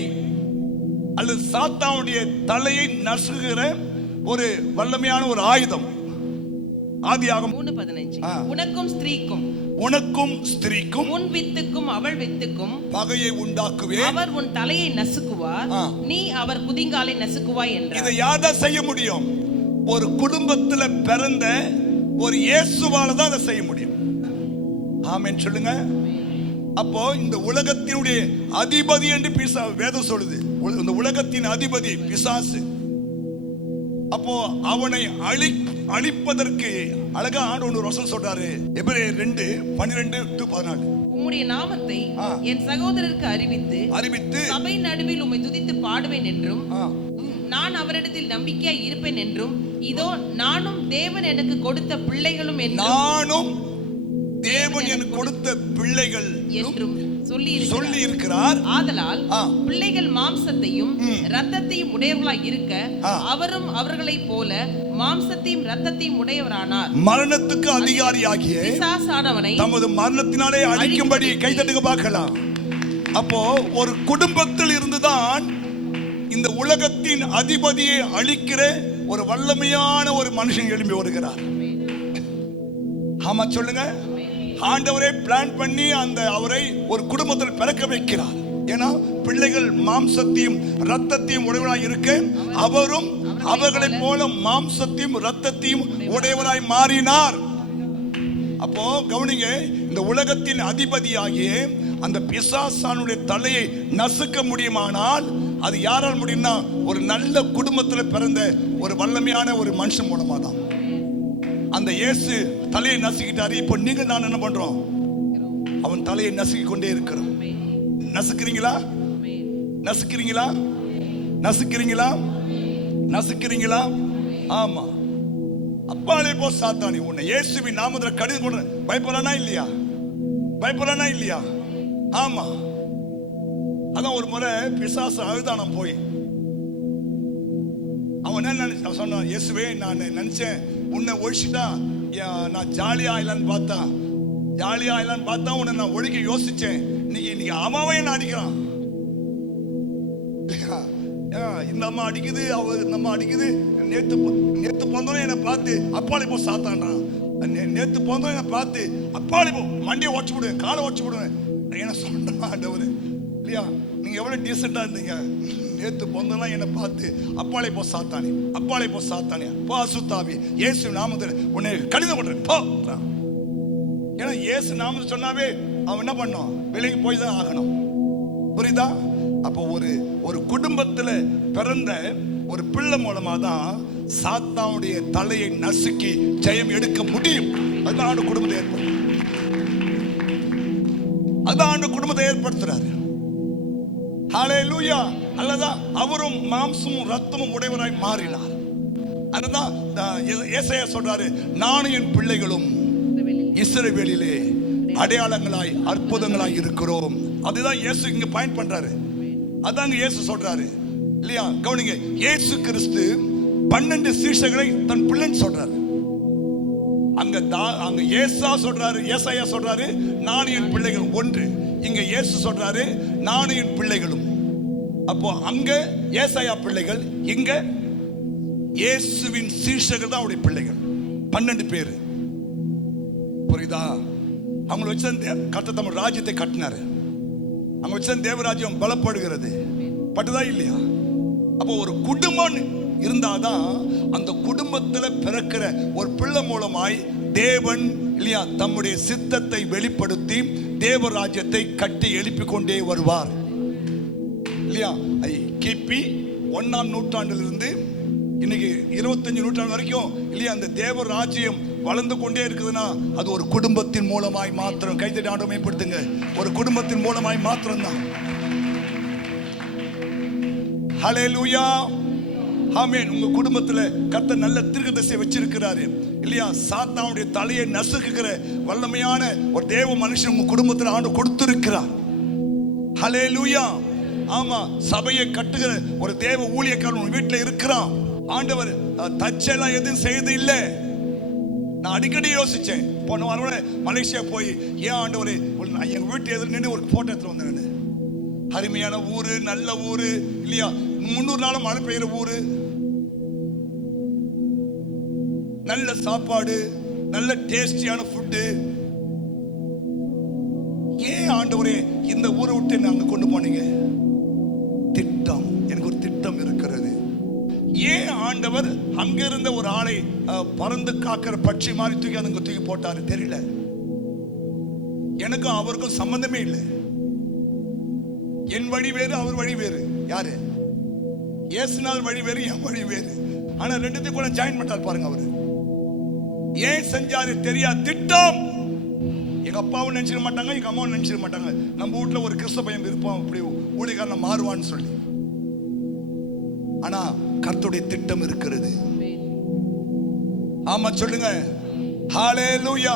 அல்லது சாத்தானுடைய தலையை நசுக்குகிற ஒரு வல்லமையான ஒரு ஆயுதம். ஆதியாகமம் 3:15 உனக்கும் ஸ்திரீக்கும் உன் வித்துக்கும் அவள் வித்துக்கும் பகையை உண்டாக்குவேன். அவர் உன் தலையை நசுக்குவார், நீ அவர் குதிங்காலை நசுக்குவாய் என்றார். இதை யார் தான் செய்ய முடியும்? ஒரு குடும்பத்துல பிறந்த ஒரு இயேசுவால தான் அதை செய்ய முடியும். ஆமென் சொல்லுங்க. அப்போ இந்த உலகத்தினுடைய அதிபதி என்று வேதம் சொல்லுது. இந்த உலகத்தின் அதிபதி பிசாசு. அப்போ அவனை அழிப்பதற்கு அழகா ஆண்டவர் வசனம் சொல்றாரு. எபிரேயர் 2:12-14. உம்முடைய நாமத்தை என் சகோதரருக்கு அறிவித்து சபை நடுவில் உம்மை துதித்து பாடுவேன் என்றும், நான் அவரிடத்தில் நம்பிக்கையாய் இருப்பேன் என்றும், இதோ நானும் தேவன் எனக்கு கொடுத்த பிள்ளைகளும் நானும் தேவன் எனக்கு கொடுத்த பிள்ளைகள் என்றும் சொல்லி இருக்கிறார். ஆதலால் பிள்ளைகள் மாம்சத்தையும் இரத்தத்தையும் உடையவர்களாய் இருக்க, அவரும் அவர்களை போல மாம்சத்தையும் இரத்தத்தையும் உடையவரானார். மரணத்துக்கு அதிகாரியாகிய பிசாசானவனை தமது மரணத்தினாலே அழிக்கும்படி கைதட்டுங்க பார்க்கலாம். அப்போ ஒரு குடும்பத்தில் இருந்துதான் இந்த உலகத்தின் அதிபதியை அழிக்கிற ஒரு வல்லமையான ஒரு மனுஷன் எழும்பி வருகிறார். ஆமா சொல்லுங்க. ஆண்டவரே பிளான் பண்ணி அவரை ஒரு குடும்பத்தில் பிறக்க வைக்கிறார். ஏன்னா பிள்ளைகள் மாம்சத்தையும் இரத்தத்தையும் உடையவராய் இருக்க அவரும் அவர்களைப் போல மாம்சத்தையும் இரத்தத்தையும் உடையவராய் மாறினார். அப்போ கவனிங்க, இந்த உலகத்தின் அதிபதியாகிய அந்த பிசாசானுடைய தலையை நசுக்க முடியுமானால் அது யாரால் முடியும்னா ஒரு நல்ல குடும்பத்தில் பிறந்த ஒரு வல்லமையான ஒரு மனுஷன் மூலமா தான். அந்த இயேசு தலையை நசுக்கிட்டாரு. இப்போ நீங்க நான் என்ன பண்றோம்? அவன் தலையை நசுக்கி கொண்டே இருக்கிறோம். நசுக்கிறீங்களா? நசுக்கிறீங்களா? நசுக்கிறீங்களா? நசுக்கிறீங்களா? ஆமா. அப்பாலே போ சாத்தானி, உன்னை இயேசுவின் நாமத்தில் கடிந்து கொண்டு பயப்படறானா இல்லையா? பயப்படறானா இல்லையா? ஆமா. அதான் ஒரு முறை பிசாசு அழுதானம் போய் அவன் என்ன சொன்னான், இயேசுவே நான் நினைச்சேன் உன்னை ஒழிச்சுட்டா நான் ஜாலியா ஆயிலான்னு பார்த்தா உன்னை நான் ஒழிக்க யோசிச்சேன். இன்னைக்கு அம்மாவே என்ன அடிக்கிறான். இந்த அம்மா அடிக்குது, இந்த அம்மா அடிக்குது. நேத்து போந்தோம் என்னை பார்த்து அப்பாலே போ சாத்தான்றான். நேத்து போந்தோம் என்னை பார்த்து அப்பாலே போ, மண்டியை உடச்சு விடுவேன், காலை உடச்சு விடுவேன். என்ன சொல்றான் ஆண்டவர் இல்லையா? நீங்க எவ்வளவு டீசெண்டா இருந்தீங்க. நேத்து பொந்தெல்லாம் என்னை பார்த்து அப்பாலே போ சாத்தானே, அப்பாலே போ சாத்தானே, போ அசுத்தாவி, இயேசு நாமத்தில் உன்னை கடிதம் பண்றேன் போ. ஏன்னா இயேசு நாமத்தில் சொன்னாவே அவன் என்ன பண்ணோம்? விலைக்கு போய் தான் ஆகணும். புரியுதா? அப்போ ஒரு குடும்பத்துல பிறந்த ஒரு பிள்ளை மூலமா தான் சாத்தானுடைய தலையை நசுக்கி ஜெயம் எடுக்க முடியும். அதுதான் ஆண்டு குடும்பத்தை ஏற்படுத்தும். அதான் ஆண்டு குடும்பத்தை ஏற்படுத்துறாரு. ஹல்லேலூயா. அல்லதான் அவரும் மாம்சமும் ரத்தமும் உடையவராய் மாறினார். அதுதான் ஏசாயா சொல்றாரு, நானும் என் பிள்ளைகளும் இஸ்ரவேலிலே அடையாளங்களாய் அற்புதங்களாய் இருக்கிறோம். அதுதான் இயேசு இங்க பாயிண்ட் பண்றாரு. அதாங்க இயேசு சொல்றாரு இல்லையா? கவனிங்க, இயேசு கிறிஸ்து 12 சீஷர்களை தன் பிள்ளைன்னு சொல்றாரு. அங்க ஏசாயா சொல்றாரு நானும் என் பிள்ளைகள் ஒன்று. இங்க இயேசு சொல்றாரு நானும் என் பிள்ளைகளும். அப்போ அங்க ஏசாயா பிள்ளைகள், இங்க இயேசுவின் சீஷர்கள் தான் அவருடைய பிள்ளைகள். 12 பேர். புரியுதா? அவங்களை வச்சு கர்த்தர் தம் ராஜ்யத்தை கட்டினாரு. அவங்க வச்சு தேவராஜ்யம் பலப்படுகிறது. பட்டுதா இல்லையா? அப்போ ஒரு குடும்பம் இருந்தாதான் அந்த குடும்பத்தில் பிறக்கிற ஒரு பிள்ளை மூலமாய் தேவன் இல்லையா தம்முடைய சித்தத்தை வெளிப்படுத்தி தேவராஜ்யத்தை கட்டி எழுப்பி கொண்டே வருவார் இல்லையா? கிபி 1ஆம் நூற்றாண்டிலிருந்து இன்னைக்கு 25 நூற்றாண்டு வரைக்கும் இல்லையா அந்த தேவ ராஜ்யம் வளர்ந்து கொண்டே இருக்குதுன்னா அது ஒரு குடும்பத்தின் மூலமாய் மாத்திரம். கைத்தடி ஆண்டவரை மேம்படுத்துங்க. ஒரு குடும்பத்தின் மூலமாய் மாத்திரம் தான். ஹல்லேலூயா. ஆமென். உங்க குடும்பத்துல கர்த்தர் நல்ல தீர்க்கதரிசியை வச்சிருக்கிறாரு இல்லையா? சாத்தானுடைய தலையை நசுக்குகிற வல்லமையான ஒரு தேவ மனுஷன் உங்க குடும்பத்துல ஆண்டு கொடுத்திருக்கிறார். ஹல்லேலூயா. ஆமா. சபையை கட்டுகிற ஒரு தேவ ஊழியக்காரன் உங்க வீட்டுல இருக்கிறான். ஆண்டவர் தச்செல்லாம் எதுவும் செய்யறது இல்லை. நான் அடிக்கடி யோசிச்சேன். போன வாரம் மலேசியா போய் ஏன் ஆண்டவரே எங்க வீட்டு எதிர் நின்று ஒரு போட்டோ எடுத்து வந்தேன். அருமையான ஊரு, நல்ல ஊரு இல்லையா? 300 நாளும் மழை பெய்யுற ஊரு, நல்ல சாப்பாடு, நல்ல டேஸ்டியான ஃபுட்டு. ஏன் ஆண்டவரே இந்த ஊரை விட்டு நாங்க கொண்டு போனீங்க? திட்டம். எனக்கு ஒரு திட்டம் இருக்கிறது. ஏன் ஆண்டவர் அங்கிருந்த ஒரு ஆளை பறந்து காக்கிற பட்சி மாதிரி தூக்கி போட்டாரு தெரியல. எனக்கும் அவருக்கும் சம்பந்தமே இல்லை. என் வழி வேறு, அவர் வழி வேறு. யாரு? இயேசுநாள் வழி வேறு, என் வழி வேறு. ஆனா ரெண்டுத்தையும் கூட ஜாயின் பண்ணிட்டார் பாருங்க. அவரு ஏன் செஞ்சாரு தெரியாது. திட்டம். எங்க அப்பாவும் நினைச்சிட மாட்டாங்க, எங்க அம்மாவும் நினைச்சிட மாட்டாங்க நம்ம வீட்டுல ஒரு கிறிஸ்தவ பையன் இருப்பான், அப்படி ஊழியக்காரன் மாறுவான்னு சொல்லி. ஆனா கர்த்தருடைய திட்டம் இருக்கிறது. ஆமா சொல்லுங்க. ஹல்லேலூயா.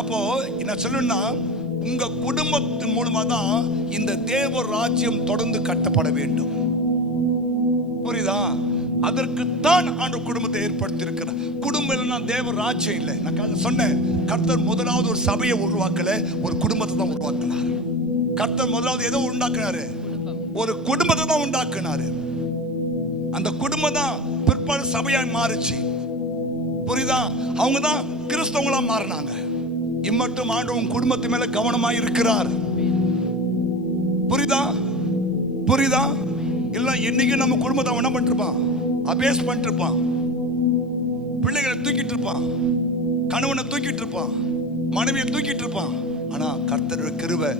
அப்போ நான் சொல்லணும்னா உங்க குடும்பத்தின் மூலமா தான் இந்த தேவ ராஜ்யம் தொடர்ந்து கட்டப்பட வேண்டும். புரியுதா? அதற்கு தான் ஆண்டு குடும்பத்தை ஏற்படுத்தி இருக்கிறார். குடும்பம் இல்லைன்னா தேவ ராஜ்யம் இல்லை. நான் சொன்னேன், கர்த்தர் முதலாவது ஒரு சபையை உருவாக்கல, ஒரு குடும்பத்தை தான் உருவாக்கினார். கர்த்தர் முதலாவது எதோ உண்டாக்குனாரு? ஒரு குடும்பத்தை தான் உண்டாக்குனாரு. அந்த குடும்பம் தான் பிற்பாடு சபையாய் மாறுச்சு. புரியுதா? அவங்க தான் கிறிஸ்தவங்களா மாறினாங்க. இம்மட்டும் ஆண்டவன் குடும்பத்து மேல கவனமாய் இருக்கிறார். புரியுதா? புரியுதா? இல்ல என்னைக்கு நம்ம குடும்பத்தை என்ன பண்ணிருப்பான், அபேஸ் பண்ணிட்டு இருப்பான், பிள்ளைகளை தூக்கிட்டு இருப்பான், கணவனை தூக்கிட்டு இருப்பான், மனைவியை தூக்கிட்டு இருப்பான். ஆனா கர்த்தருடைய கிருபை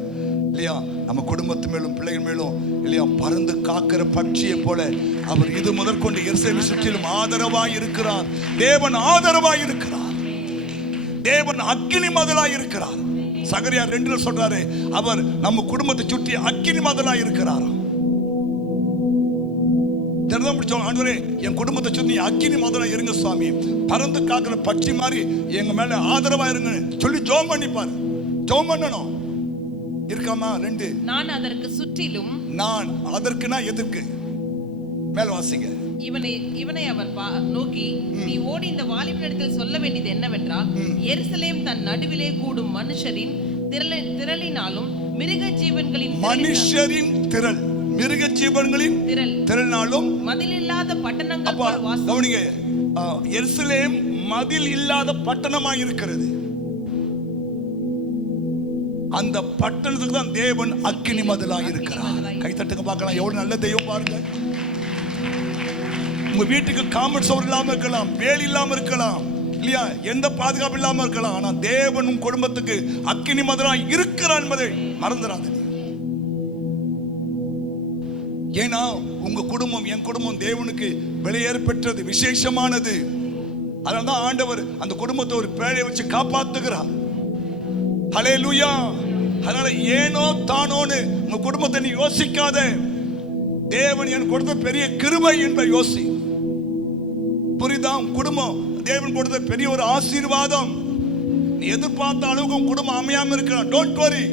இல்லையா நம்ம குடும்பத்து மேலும் பிள்ளைகள் மேலும் இல்லையா பறந்து காக்கிற பட்சியை போல அவர் இது முதற்கொண்டு எருசலேமை சுற்றிலும் ஆதரவாய் இருக்கிறார். தேவன் ஆதரவாய் இருக்கிறார். தேவன் அக்கினி மதிலாய் இருக்கிறார். சகரியா 2 சொல்றாரு, அவர் நம்ம குடும்பத்தை சுற்றி அக்கினி மதிலாய் இருக்கிறார். ஆண்டவரே, என் குடும்பத்தை சுற்றி அக்கினி மதிலாய் இருங்க சுவாமி, பறந்து காக்கிற பட்சி மாதிரி எங்க மேல ஆதரவா இருங்க சொல்லி ஜெபம் பண்ணிப்பாரு. ஜெபம் பண்ணணும். இருக்காமா? 2 நான் அதற்கு சுற்றிலும், நான் அதற்குனா எதற்கு? மேல வாசிங்க. இவனை அவர் நோக்கி, நீ ஓடி இந்த வாலிபனிடத்தில் சொல்ல வேண்டியது என்னவென்றால், எருசலேம் தன் நடுவிலே கூடும் மனுஷரின் திரளினாலும் மிருக ஜீவன்களின் மனுஷரின் திரள், மிருக ஜீவன்களின் திரளினாலும் மதில் இல்லாத பட்டணங்கள் போல் வாசம். கவனிங்க, எருசலேம் மதில் இல்லாத பட்டணமாய் இருக்கிறது. அந்த பட்டணத்துக்கு தான் தேவன் அக்கினி மதிலாய் இருக்கிறார். கை தட்டுங்க பார்க்கலாம், எவ்வளவு நல்ல தெய்வம் பாருங்க. உங்க வீட்டுக்கு காமெண்ட் சவர் இல்லாம இருக்கலாம், வேல் இல்லாம இருக்கலாம் இல்லையா, எந்த பாதுகாப்பு இல்லாம இருக்கலாம், ஆனா தேவன் உன் குடும்பத்துக்கு அக்கினி மதிலாய் இருக்கிறார் என்பதை மறந்துடாதீங்க. ஏன்னா உங்க குடும்பம், என் குடும்பம் தேவனுக்கு வெளியேற பெற்றது, விசேஷமானது. அதனால்தான் ஆண்டவர் அந்த குடும்பத்தை ஒரு பேழையை வச்சு காப்பாத்துகிறார். ஹல்லேலூயா. அதனால ஏனோ தானோன்னு உங்க குடும்பத்தை நீ யோசிக்காத. தேவன் எனக்கு கொடுத்த பெரிய கிருபை என்பதை யோசி. புரியுதா? குடும்பம் தேவன் கொடுத்த பெரிய ஒரு ஆசீர்வாதம். நீ எதிர்பார்த்த அளவுக்கு உன் குடும்பம் அமையாம இருக்கலாம். Don't worry.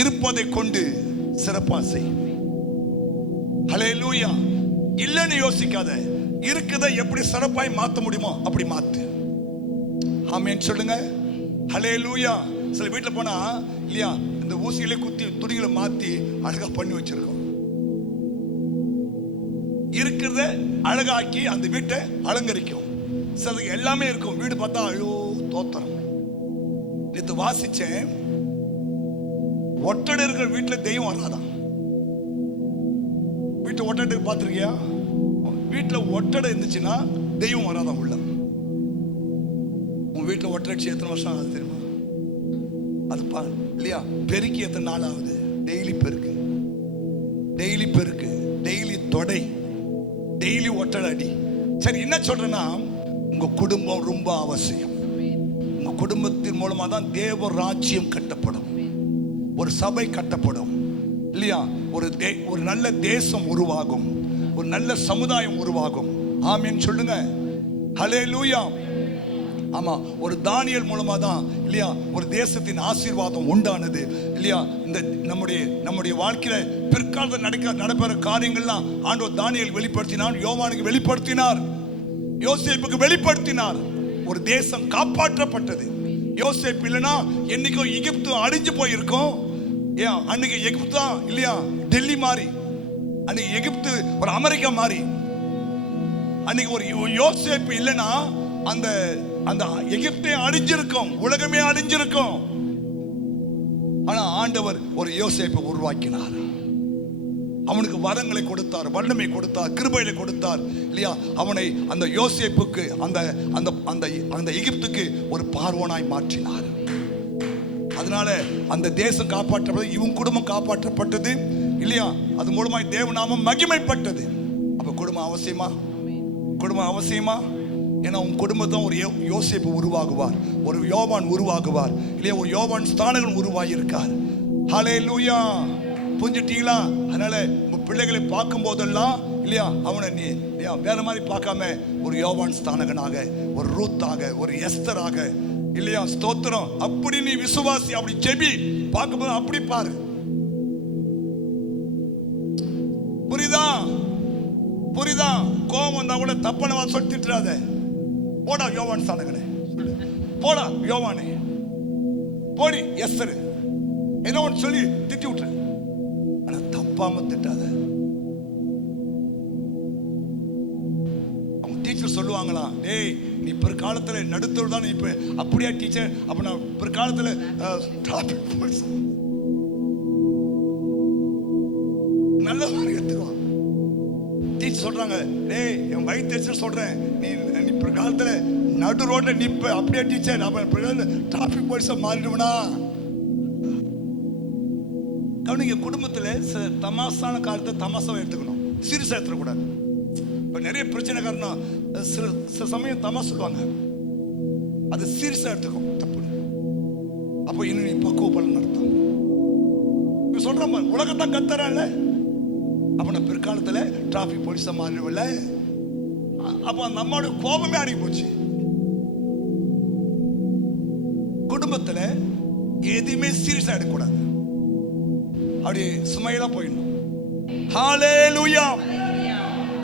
இருப்பதை கொண்டு சிறப்பா செய். ஹல்லேலூயா. இல்லன்னு யோசிக்காத. இருக்கதை எப்படி சிறப்பாய் மாத்த முடியுமோ அப்படி மாத்து. ஆமென் சொல்லுங்க. ஹல்லேலூயா. சில வீட்டில் போனா இல்லையா, இந்த ஊசிகளை குத்தி துணிகளை மாத்தி அழகா பண்ணி வச்சிருக்கோம். இருக்கிறத அழகாக்கி அந்த வீட்டை அலங்கரிக்கும். சிலருக்கு எல்லாமே இருக்கும், வீடு பார்த்தா ஐயோ தோத்திரம். நேற்று வாசிச்சேன், ஒட்டடை இருக்கிற வீட்டில் தெய்வம் வராதான். வீட்டை ஒட்டடை பார்த்துருக்கியா? வீட்டில் ஒட்டடை இருந்துச்சுன்னா தெய்வம் வராதான் உள்ள. உன் வீட்டில் ஒட்டடை எத்தனை வருஷம் ஆகுது தெரியுமா? அது இல்லையா, பெருக்கி எத்தனை நாள் ஆகுது? டெய்லி பெருக்கு, டெய்லி பெருக்கு, டெய்லி தொடை, டெய்லி ஒட்டடை அடி. சரி, என்ன சொல்றேன்னா, உங்க குடும்பம் ரொம்ப அவசியம். உங்க குடும்பத்தின் மூலமா தான் தேவ ராஜ்யம் கட்டப்படும், ஒரு சபை கட்டப்படும் இல்லையா, ஒரு நல்ல தேசம் உருவாகும், ஒரு நல்ல சமுதாயம் உருவாகும். ஆமென் சொல்லுங்க. ஹல்லேலூயா. ஆமா, ஒரு தானியேல் மூலமா தான் இல்லையா ஒரு தேசத்தின் ஆசீர்வாதம் உண்டானது இல்லையா. இந்த நம்முடைய வாழ்க்கையில பிற்காலத்தில் நடைபெற காரியங்கள்லாம் ஆண்டவர் தானியேல் வெளிப்படுத்தினார், யோவானுக்கு வெளிப்படுத்தினார், யோசேப்புக்கு வெளிப்படுத்தினார். ஒரு தேசம் காப்பாற்றப்பட்டது. யோசேப்பு இல்லைன்னா என்னைக்கோ எகிப்து அழிஞ்சு போயிருக்கும். ஏன் அன்னைக்கு எகிப்து தான் இல்லையா டெல்லி மாறி, அன்னைக்கு எகிப்து ஒரு அமெரிக்கா மாறி. அன்னைக்கு ஒரு யோசேப்பு இல்லைன்னா அந்த அந்த எகிப்தே அழிஞ்சிருக்கும், உலகமே அழிஞ்சிருக்கும். ஆனா ஆண்டவர் ஒரு யோசேப்பை உருவாக்கினார். அவனுக்கு வரங்களை கொடுத்தார், வல்லமை கொடுத்தார், கிருபையை கொடுத்தார் இல்லையா. அவனை அந்த யோசேப்புக்கு அந்த அந்த அந்த அந்த எகிப்துக்கு ஒரு பார்வோனாய் மாற்றினார். அதனால அந்த தேசம் காப்பாற்றப்பட்டது, இவன் குடும்பம் காப்பாற்றப்பட்டது இல்லையா. அது மூலமாய் தேவநாமம் மகிமைப்பட்டது. அப்ப குடும்பம் அவசியமா? குடும்பம் அவசியமா? ஏன்னா உன் குடும்பத்தான் ஒரு யோசேப்பு உருவாகுவார், ஒரு யோவான் உருவாகுவார் இல்லையா, ஒரு யோவான் ஸ்தானகன் உருவாகி இருக்கார். ஹல்லேலூயா. புரிஞ்சுட்டீங்களா? அதனால உங்க பிள்ளைகளை பார்க்கும் போதெல்லாம் இல்லையா அவனை நீ வேற மாதிரி பார்க்காம ஒரு யோவான் ஸ்தானகனாக, ஒரு ரூத்தாக, ஒரு எஸ்தராக இல்லையா, ஸ்தோத்திரம், அப்படி நீ விசுவாசி, அப்படி ஜெபி, பார்க்கும்போது அப்படி பாரு. புரியுதா? புரியுதா? கோபம் வந்தா கூட தப்பான சொல்லி திட்டுறாத. போடா யோவான் ஸ்தானகனே, போடா யோவானே, போடி எஸ்தரு, என்ன சொல்லி திட்டி விட்டுரு. ஆனா தப்பாம திட்டாத. சொல்லுவாங்களாம், டேய் நீ பிற்காலத்துல நடுத்தோடு தான் இப்ப அப்படியா டீச்சர், அப்ப நான் பிற்காலத்துல டிராபிக் போலீஸ் நல்ல எடுத்துக்குவான். டீச்சர் சொல்றாங்க, டேய் என் வயிற்று சொல்றேன், நீ பிற்காலத்துல நடு ரோட்ல நிப்ப அப்படியே டீச்சர், அப்ப டிராபிக் போலீஸா மாறிடுவனா. கவனிங்க, குடும்பத்துல தமாசான காலத்தை தமாசாவை எடுத்துக்கணும், சீரியஸா எடுத்துக்கூடாது. இப்ப நிறைய பிரச்சனை காரணம் சில சமயம் தமாசா சொல்லுவாங்க, அது சீரியஸா எடுத்துக்கும் தப்பு. அப்போ இன்னும் நீ பக்குவப்படணும் அர்த்தம். இப்ப சொல்றேன், உலகத்தான் கத்துறான்ல, அப்ப நான் பிற்காலத்துல டிராபிக் போலீஸா மாறிடுவில்ல. அப்ப அந்த அம்மாவோட கோபமே அடங்கி போச்சு. குடும்பத்துல எதுவுமே சீரியஸா எடுக்கக்கூடாது, அப்படியே சுமையில போயிடணும். ஹalleluya.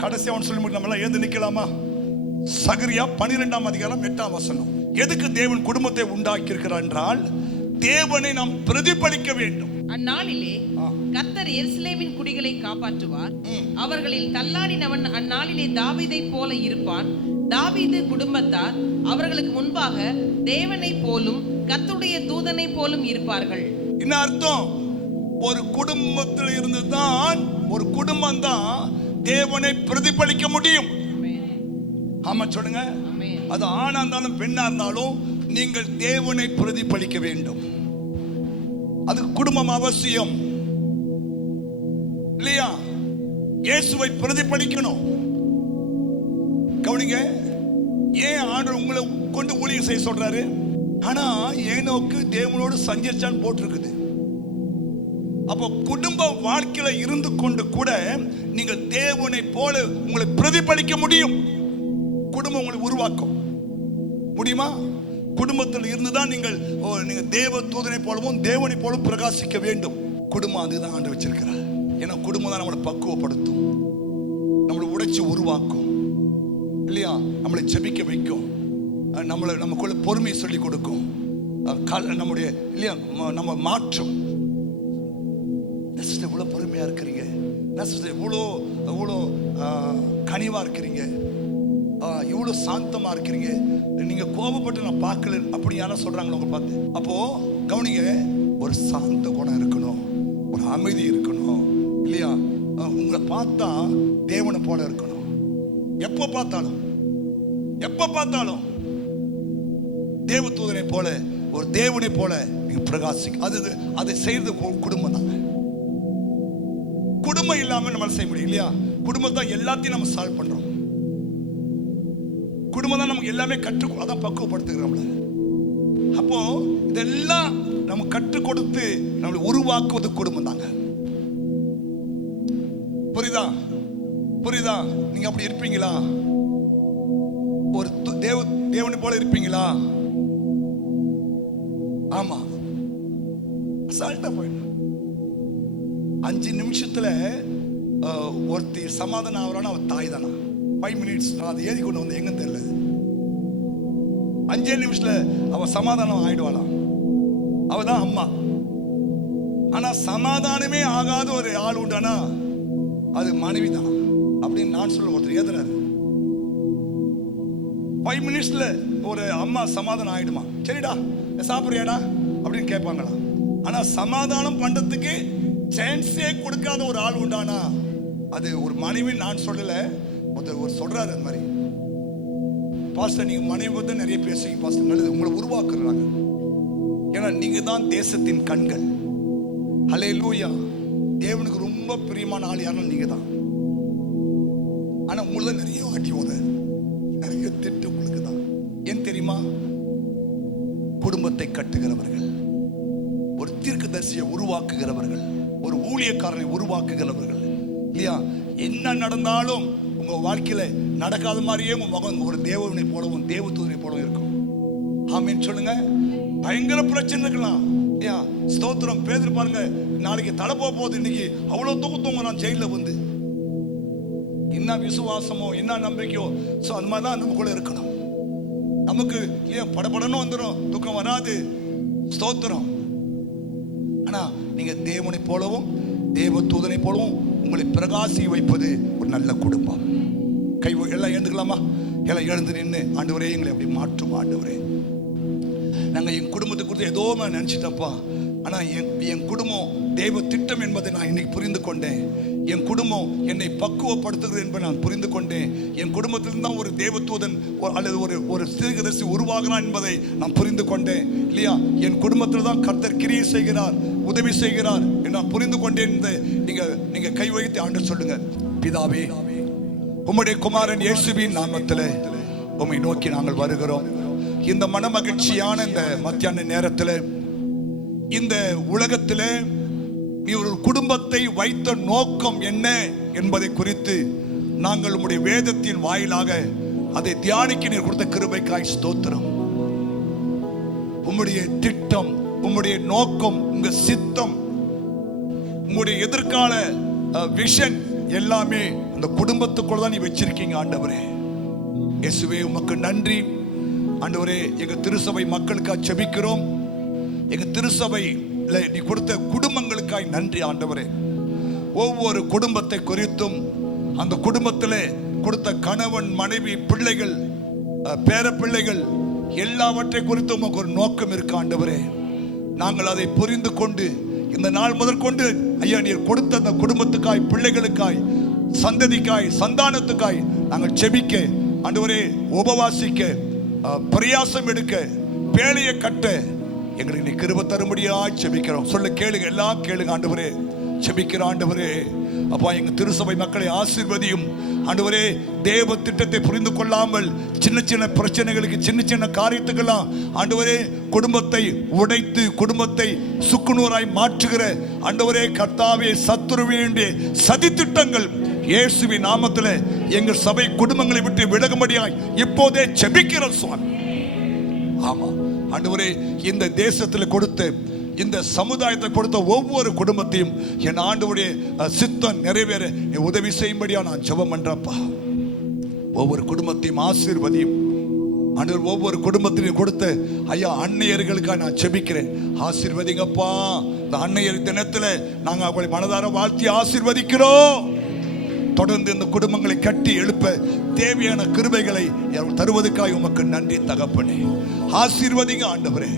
கடைசி அவன் சொல்லி முடியும், நம்மளாம் எழுந்து நிக்கலாமா? சகரியா 12ஆம் அதிகாரம் 8ஆம் வசனம். எதுக்கு தேவன் குடும்பத்தை உண்டாக்கி இருக்கிறார் என்றால், தேவனை நாம் பிரதிபலிக்க வேண்டும். அந்நாளிலே கர்த்தர் எருசலேமின் குடிகளை காப்பாற்றுவார். அவர்களில் தள்ளாடினவன் அந்நாளிலே தாவீதை போல இருப்பான். தாவீது குடும்பத்தார் அவர்களுக்கு முன்பாக தேவனை போலும் கர்த்தருடைய தூதனை போலும் இருப்பார்கள். என்ன அர்த்தம்? ஒரு குடும்பத்தில் இருந்து தான், ஒரு குடும்பம் தான் தேவனை பிரதிபலிக்க முடியும். ஆமா சொல்லுங்க. அது ஆணா இருந்தாலும் பெண்ணா இருந்தாலும் நீங்கள் தேவனை பிரதிபலிக்க வேண்டும். அதுக்கு குடும்பம் அவசியம் இல்லையா? இயேசுவை பிரதிபலிக்கணும். கவனிங்க, ஏன் ஆண்டவர் உங்களை கொண்டு ஊழியம் செய்ய சொல்றாரு? ஆனா ஏனோக்கு தேவனோடு சஞ்சரிச்சான் போட்டிருக்குது. அப்போ குடும்ப வாழ்க்கையில இருந்து கொண்டு கூட நீங்கள் தேவனை போல உங்களை பிரதிபலிக்க முடியும். குடும்பம் உங்களை உருவாக்கும் முடியுமா? குடும்பத்தில் இருந்துதான் நீங்கள் தேவ தூதனை போலவும் தேவனை போலவும் பிரகாசிக்க வேண்டும். குடும்பம் அதுதான் ஆண்டு வச்சிருக்கிறார். ஏன்னா குடும்பம் தான் நம்மளை பக்குவப்படுத்தும், நம்மளை உடைச்சு உருவாக்கும் இல்லையா? நம்மளை ஜெபிக்க வைக்கும், நமக்குள்ள பொறுமையை சொல்லி கொடுக்கும், நம்முடைய இல்லையா நம்ம மாற்றும். இவ்வளோ பொறுமையா இருக்கிறீங்க, இவ்வளோ இவ்வளோ கனிவா இருக்கிறீங்க, இவ்வளோ சாந்தமா இருக்கிறீங்க, நீங்க கோபப்பட்டு நான் பார்க்கல அப்படி யாரும் சொல்றாங்களோ உங்க பார்த்து. அப்போ கவனிங்க, ஒரு சாந்த குணம் இருக்கணும், ஒரு அமைதி இருக்கணும் இல்லையா? உங்களை பார்த்தா தேவனை போல இருக்கணும். எப்ப பார்த்தாலும் தேவ தூதனை போல, ஒரு தேவனை போல நீங்க பிரகாசிக்க. அதை செய்யறது குடும்பம் தாங்க. குடும்பம் இல்லாம நம்ம செய்ய முடியும் இல்லையா? குடும்பம் தான் எல்லாத்தையும் நம்ம சால்வ் பண்றோம். குடும்பம் தான் நமக்கு எல்லாமே அதான் பக்குவப்படுத்துகிறோம்ல. அப்போ இதெல்லாம் நம்ம கற்றுக் கொடுத்து நம்மளை உருவாக்குவது குடும்பம் தாங்க. புரியுதா? நீங்க அப்படி இருப்பீங்களா? ஒரு தேவனை போல இருப்பீங்களா? ஆமா, அசால்ட்டா போயிடும். 5 நிமிஷத்துல ஒருத்தி சமாதானம் ஆகிறான்னா அவ தாய் தானா? 5 மினிட்ஸ் அது ஏறி கொண்டு வந்து எங்க தெரியல. 5 நிமிஷத்துல அவ சமாதானம் ஆயிடுவாளாம். அவதான் அம்மா. ஆனா சமாதானமே ஆகாத ஒரு ஆள் உண்டானா அது மனைவி தான் அப்படின்னு நான் சொல்ல. ஒருத்தர் ஏதுறாரு, 5 மினிட்ஸ்ல ஒரு அம்மா சமாதானம் ஆயிடுமா? சரிடா சாப்பிடுறியாடா அப்படின்னு கேட்பாங்களா? ஆனா சமாதானம் பண்றதுக்கு சான்ஸே கொடுக்காத ஒரு ஆள் உண்டானா அது ஒரு மனைவி. நான் சொல்லல, ஒருத்தர் சொல்றாரு அந்த மாதிரி, பாஸ்டர் நீங்க மனைவி பத்தி நிறைய பேசுறீங்க பாஸ்டர், நல்லது, உங்களை உருவாக்குறாங்க. ஏன்னா நீங்க தான் தேசத்தின் கண்கள். ஹல்லேலூயா. தேவனுக்கு ரொம்ப பிரியமான ஆள் யாருன்னா நீங்க தான். ஆனா உங்களை நிறைய வாட்டி நிறைய திட்டு உங்களுக்கு தான். ஏன் தெரியுமா? குடும்பத்தை கட்டுகிறவர்கள், ஒரு தீர்க்கதரிசியை உருவாக்குகிறவர்கள், ஒரு ஊழியக்காரனை உருவாக்குகிறவர்கள் இல்லையா? என்ன நடந்தாலும் உங்க வாழ்க்கையில நடக்காத மாதிரியே உங்க மகன் ஒரு தேவனை போலவும் தேவதூதனை போலவும் இருக்கும். ஆமென் சொல்லுங்க. பயங்கர பிரச்சனை இருக்கலாம் இல்லையா? ஸ்தோத்திரம். பேதுரு பாருங்க, நாளைக்கு தலை போகுது, இன்னைக்கு அவ்வளவு தூங்குறான் ஜெயில வந்து. என்ன விசுவாசமோ என்ன நம்பிக்கையோ, சோ அந்த மாதிரி தான் நமக்குள்ள இருக்கணும். நமக்கு ஏன் படப்படணும் வந்துடும், துக்கம் வராது. ஸ்தோத்திரம். ஆனா நீங்க தேவனை போலவும் தேவ தூதனை போலவும் உங்களை பிரகாசி வைப்பது ஒரு நல்ல குடும்பம். கை எல்லாம் எழுந்துக்கலாமா? எல்லாம் எழுந்து நின்று, ஆண்டவரே எங்களை அப்படி மாற்றும் ஆண்டவரே. நாங்கள் என் குடும்பத்தை குறித்து ஏதோ நான் நினச்சிட்டப்பா, ஆனால் என் குடும்பம் தெய்வ திட்டம் என்பதை நான் இன்னைக்கு புரிந்து கொண்டேன். என் குடும்பம் என்னை பக்குவப்படுத்துகிறது என்பதை நான் புரிந்து கொண்டேன். என் குடும்பத்திலிருந்து தான் ஒரு தேவதூதன் அல்லது ஒரு தீர்க்கதரிசி உருவாகிறான் என்பதை நான் புரிந்து கொண்டேன் இல்லையா? என் குடும்பத்தில் தான் கர்த்தர் கிரியை செய்கிறார், உதவி செய்கிறார் என்று நான் புரிந்து கொண்டேன். நீங்க கை வைத்து ஆண்டு சொல்லுங்க. பிதாவே, உம்முடைய குமாரன் இயேசுவின் நாமத்தில் உம்மை நோக்கி நாங்கள் வருகிறோம். இந்த மனமகிழ்ச்சியான இந்த மத்தியான நேரத்தில், இந்த உலகத்தில் நீ ஒரு குடும்பத்தை வைத்த நோக்கம் என்ன என்பதை குறித்து நாங்கள் உம்முடைய வேதத்தின் வாயிலாக அதை தியானிக்க நீர் கொடுத்த கிருபைக்காய் ஸ்தோத்திரம். உம்முடைய திட்டம், உம்முடைய நோக்கம், உங்க சித்தம், உங்களுடைய எதிர்கால விஷன் எல்லாமே அந்த குடும்பத்துக்குள்ள தான் நீ வச்சிருக்கீங்க ஆண்டவரே. இயேசுவே உமக்கு நன்றி ஆண்டவரே. எங்க திருசபை மக்களுக்காக ஜெபிக்கிறோம். எங்க திருசபையில நீ கொடுத்த குடும்பங்களுக்காய் நன்றி ஆண்டவரே. ஒவ்வொரு குடும்பத்தை குறித்தும், அந்த குடும்பத்தில் கொடுத்த கணவன், மனைவி, பிள்ளைகள், பேர பிள்ளைகள் எல்லாவற்றை குறித்தும் உமக்கு ஒரு நோக்கம் இருக்கு ஆண்டவரே. நாங்கள் அதை புரிந்து கொண்டு இந்த நாள் முதற்கொண்டு ஐயா நீர் கொடுத்த அந்த குடும்பத்துக்காய், பிள்ளைகளுக்காய், சந்ததிக்காய், சந்தானத்துக்காய் நாங்கள் ஜெபிக்க ஆண்டவரே, உபவாசிக்க, பிரயாசம் எடுக்க, பேழையை கட்ட எங்களுக்கு நீ கிருபை தரும்படியாய் ஜெபிக்கிறோம். சொல்ல கேளுங்க, எல்லாம் கேளுங்க ஆண்டவரே. ஜெபிக்கிற ஆண்டவரே, அப்பா எங்க திருசபை மக்களை ஆசீர்வதியும் ஆண்டவரே. தேவ திட்டத்தை புரிந்து கொள்ளாமல் சின்ன சின்ன பிரச்சனைகளுக்கு, சின்ன சின்ன காரியத்துக்கெல்லாம் ஆண்டவரே குடும்பத்தை உடைத்து, குடும்பத்தை சுக்குநூறாய் மாற்றுகிற ஆண்டவரே கர்த்தாவே, சத்துருவினுடைய சதி திட்டங்கள் இயேசுவின் நாமத்தில் எங்கள் சபை குடும்பங்களை விட்டு விலகும்படியாய் இப்போதே ஜெபிக்கிறோம் சுவாமி. ஆமா ஆண்டவரே, இந்த தேசத்தில் கொடுத்த, இந்த சமுதாயத்தை கொடுத்த ஒவ்வொரு குடும்பத்தையும் என் ஆண்டவருடைய சித்தம் நிறைவேற நீ உதவி செய்யும்படியா நான் ஜெபம் பண்றப்பா. ஒவ்வொரு குடும்பத்தையும் ஆசீர்வதியும் ஆண்டவர். ஒவ்வொரு குடும்பத்திலையும் கொடுத்த ஐயா அன்னையர்களுக்காக நான் ஜெபிக்கிறேன். ஆசீர்வதிங்கப்பா. இந்த அன்னையர் தினத்தில் நாங்கள் அவங்களை மனதார வாழ்த்தி ஆசீர்வதிக்கிறோம். தொடர்ந்து இந்த குடும்பங்களை கட்டி எழுப்ப தேவையான கிருபைகளை தருவதற்காக உமக்கு நன்றி தகப்பனே. ஆசீர்வதிங்க ஆண்டவரே,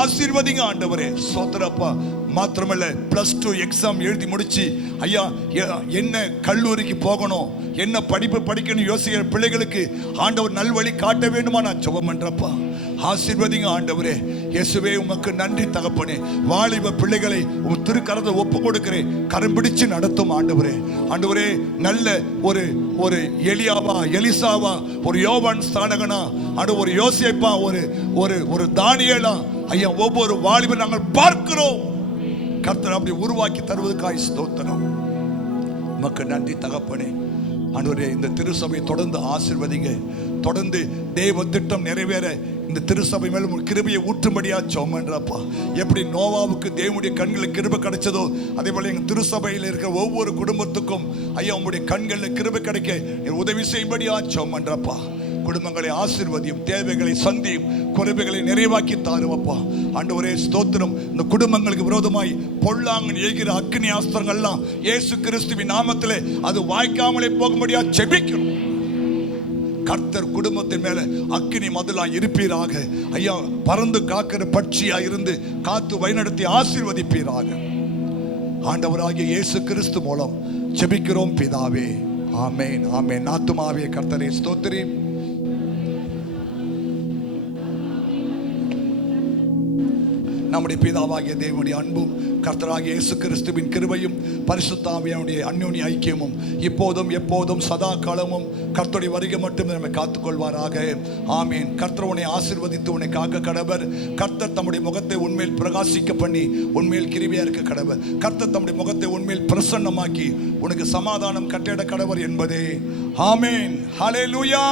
ஆசீர்வதிங்க ஆண்டவரே. சோதரப்பா. மாத்திரமல்ல, +2 எக்ஸாம் எழுதி முடிச்சு ஐயா என்ன கல்லூரிக்கு போகணும், என்ன படிப்பு படிக்கணும் யோசிக்கிற பிள்ளைகளுக்கு ஆண்டவர் நல்வழி காட்ட வேண்டுமா நான் ஜெபம் பண்றப்பா. ஆசீர்வதிங்க ஆண்டவரே. இயேசுவே உமக்கு நன்றி தகப்பனே. வாலிப பிள்ளைகளை உம் திருக்கரத்தை ஒப்பு கொடுக்கிறேன். கரம் பிடிச்சு நடத்தும் ஆண்டவரே. ஆண்டவரே, நல்ல ஒரு எலியாவா, எலிசாவா, ஒரு யோவான் ஸ்தானகனா, ஒரு யோசேப்பா, ஒரு தானியேலா ஐயா ஒவ்வொரு வாலிபர் நாங்கள் பார்க்கிறோம். கர்த்தர் அப்படி உருவாக்கி தருவதற்காய் ஸ்தோத்திரம். உமக்கு நன்றி தகப்பனே. ஆண்டவரே, இந்த திருசபை தொடர்ந்து ஆசீர்வதிங்க. தொடர்ந்து தேவ திட்டம் நிறைவேற இந்த திருசபை மேலும் ஒரு கிருபையை ஊற்றும்படியா ஜெபம் பண்றப்பா. எப்படி நோவாவுக்கு தேவனுடைய கண்களில் கிருபை கிடைச்சதோ அதே போல எங்க திருசபையில் இருக்கிற ஒவ்வொரு குடும்பத்துக்கும் ஐயா உங்களுடைய கண்களில் கிருபை கிடைக்க உதவி செய்யும்படியா ஜெபம் பண்றப்பா. குடும்பங்களை ஆசீர்வதியும், தேவைகளை சந்தியும், குறைவுகளை நிறைவாக்கி தாருவப்பா. ஆண்டவரே ஸ்தோத்திரம். இந்த குடும்பங்களுக்கு விரோதமாய் பொல்லாங்கன் ஏகிற அக்னி ஆஸ்திரங்கள்லாம் இயேசு கிறிஸ்துவின் நாமத்திலே அது வாய்க்காமலே போகும்படியா ஜெபிக்கிறோம். கர்த்தர் குடும்பத்தின் மேல அக்கினி மதிலா இருப்பீராக ஐயா. பறந்து காக்கிற பட்சியா இருந்து காத்து வழிநடத்தி ஆசீர்வதிப்பீராக. ஆண்டவராகிய இயேசு கிறிஸ்து மூலம் ஜெபிக்கிறோம் பிதாவே. ஆமென், ஆமென். ஆத்துமாவே கர்த்தரை ஸ்தோத்திரி. நம்முடைய பிதாவாகிய தேவனுடைய அன்பும் கர்த்தராகிய இயேசு கிறிஸ்துவின் கிருபையும் பரிசுத்த ஆவியானுடைய அந்யோன்ய ஐக்கியமும் இப்போதும் எப்போதும் சதா காலமும் கர்த்தருடைய வருகை மட்டும் நம்மை காத்துக்கொள்வாராக. ஆமீன். கர்த்தர் உன்னை ஆசீர்வதித்து உன்னை காக்க கடவர். கர்த்தர் தம்முடைய முகத்தை உன்மேல் பிரகாசிக்க பண்ணி உன்மேல் கிருபையா இருக்க கடவர். கர்த்தர் தம்முடைய முகத்தை உன்மேல் பிரசன்னமாக்கி உனக்கு சமாதானம் கட்டிட கடவர் என்பதே. ஆமீன். ஹல்லேலூயா.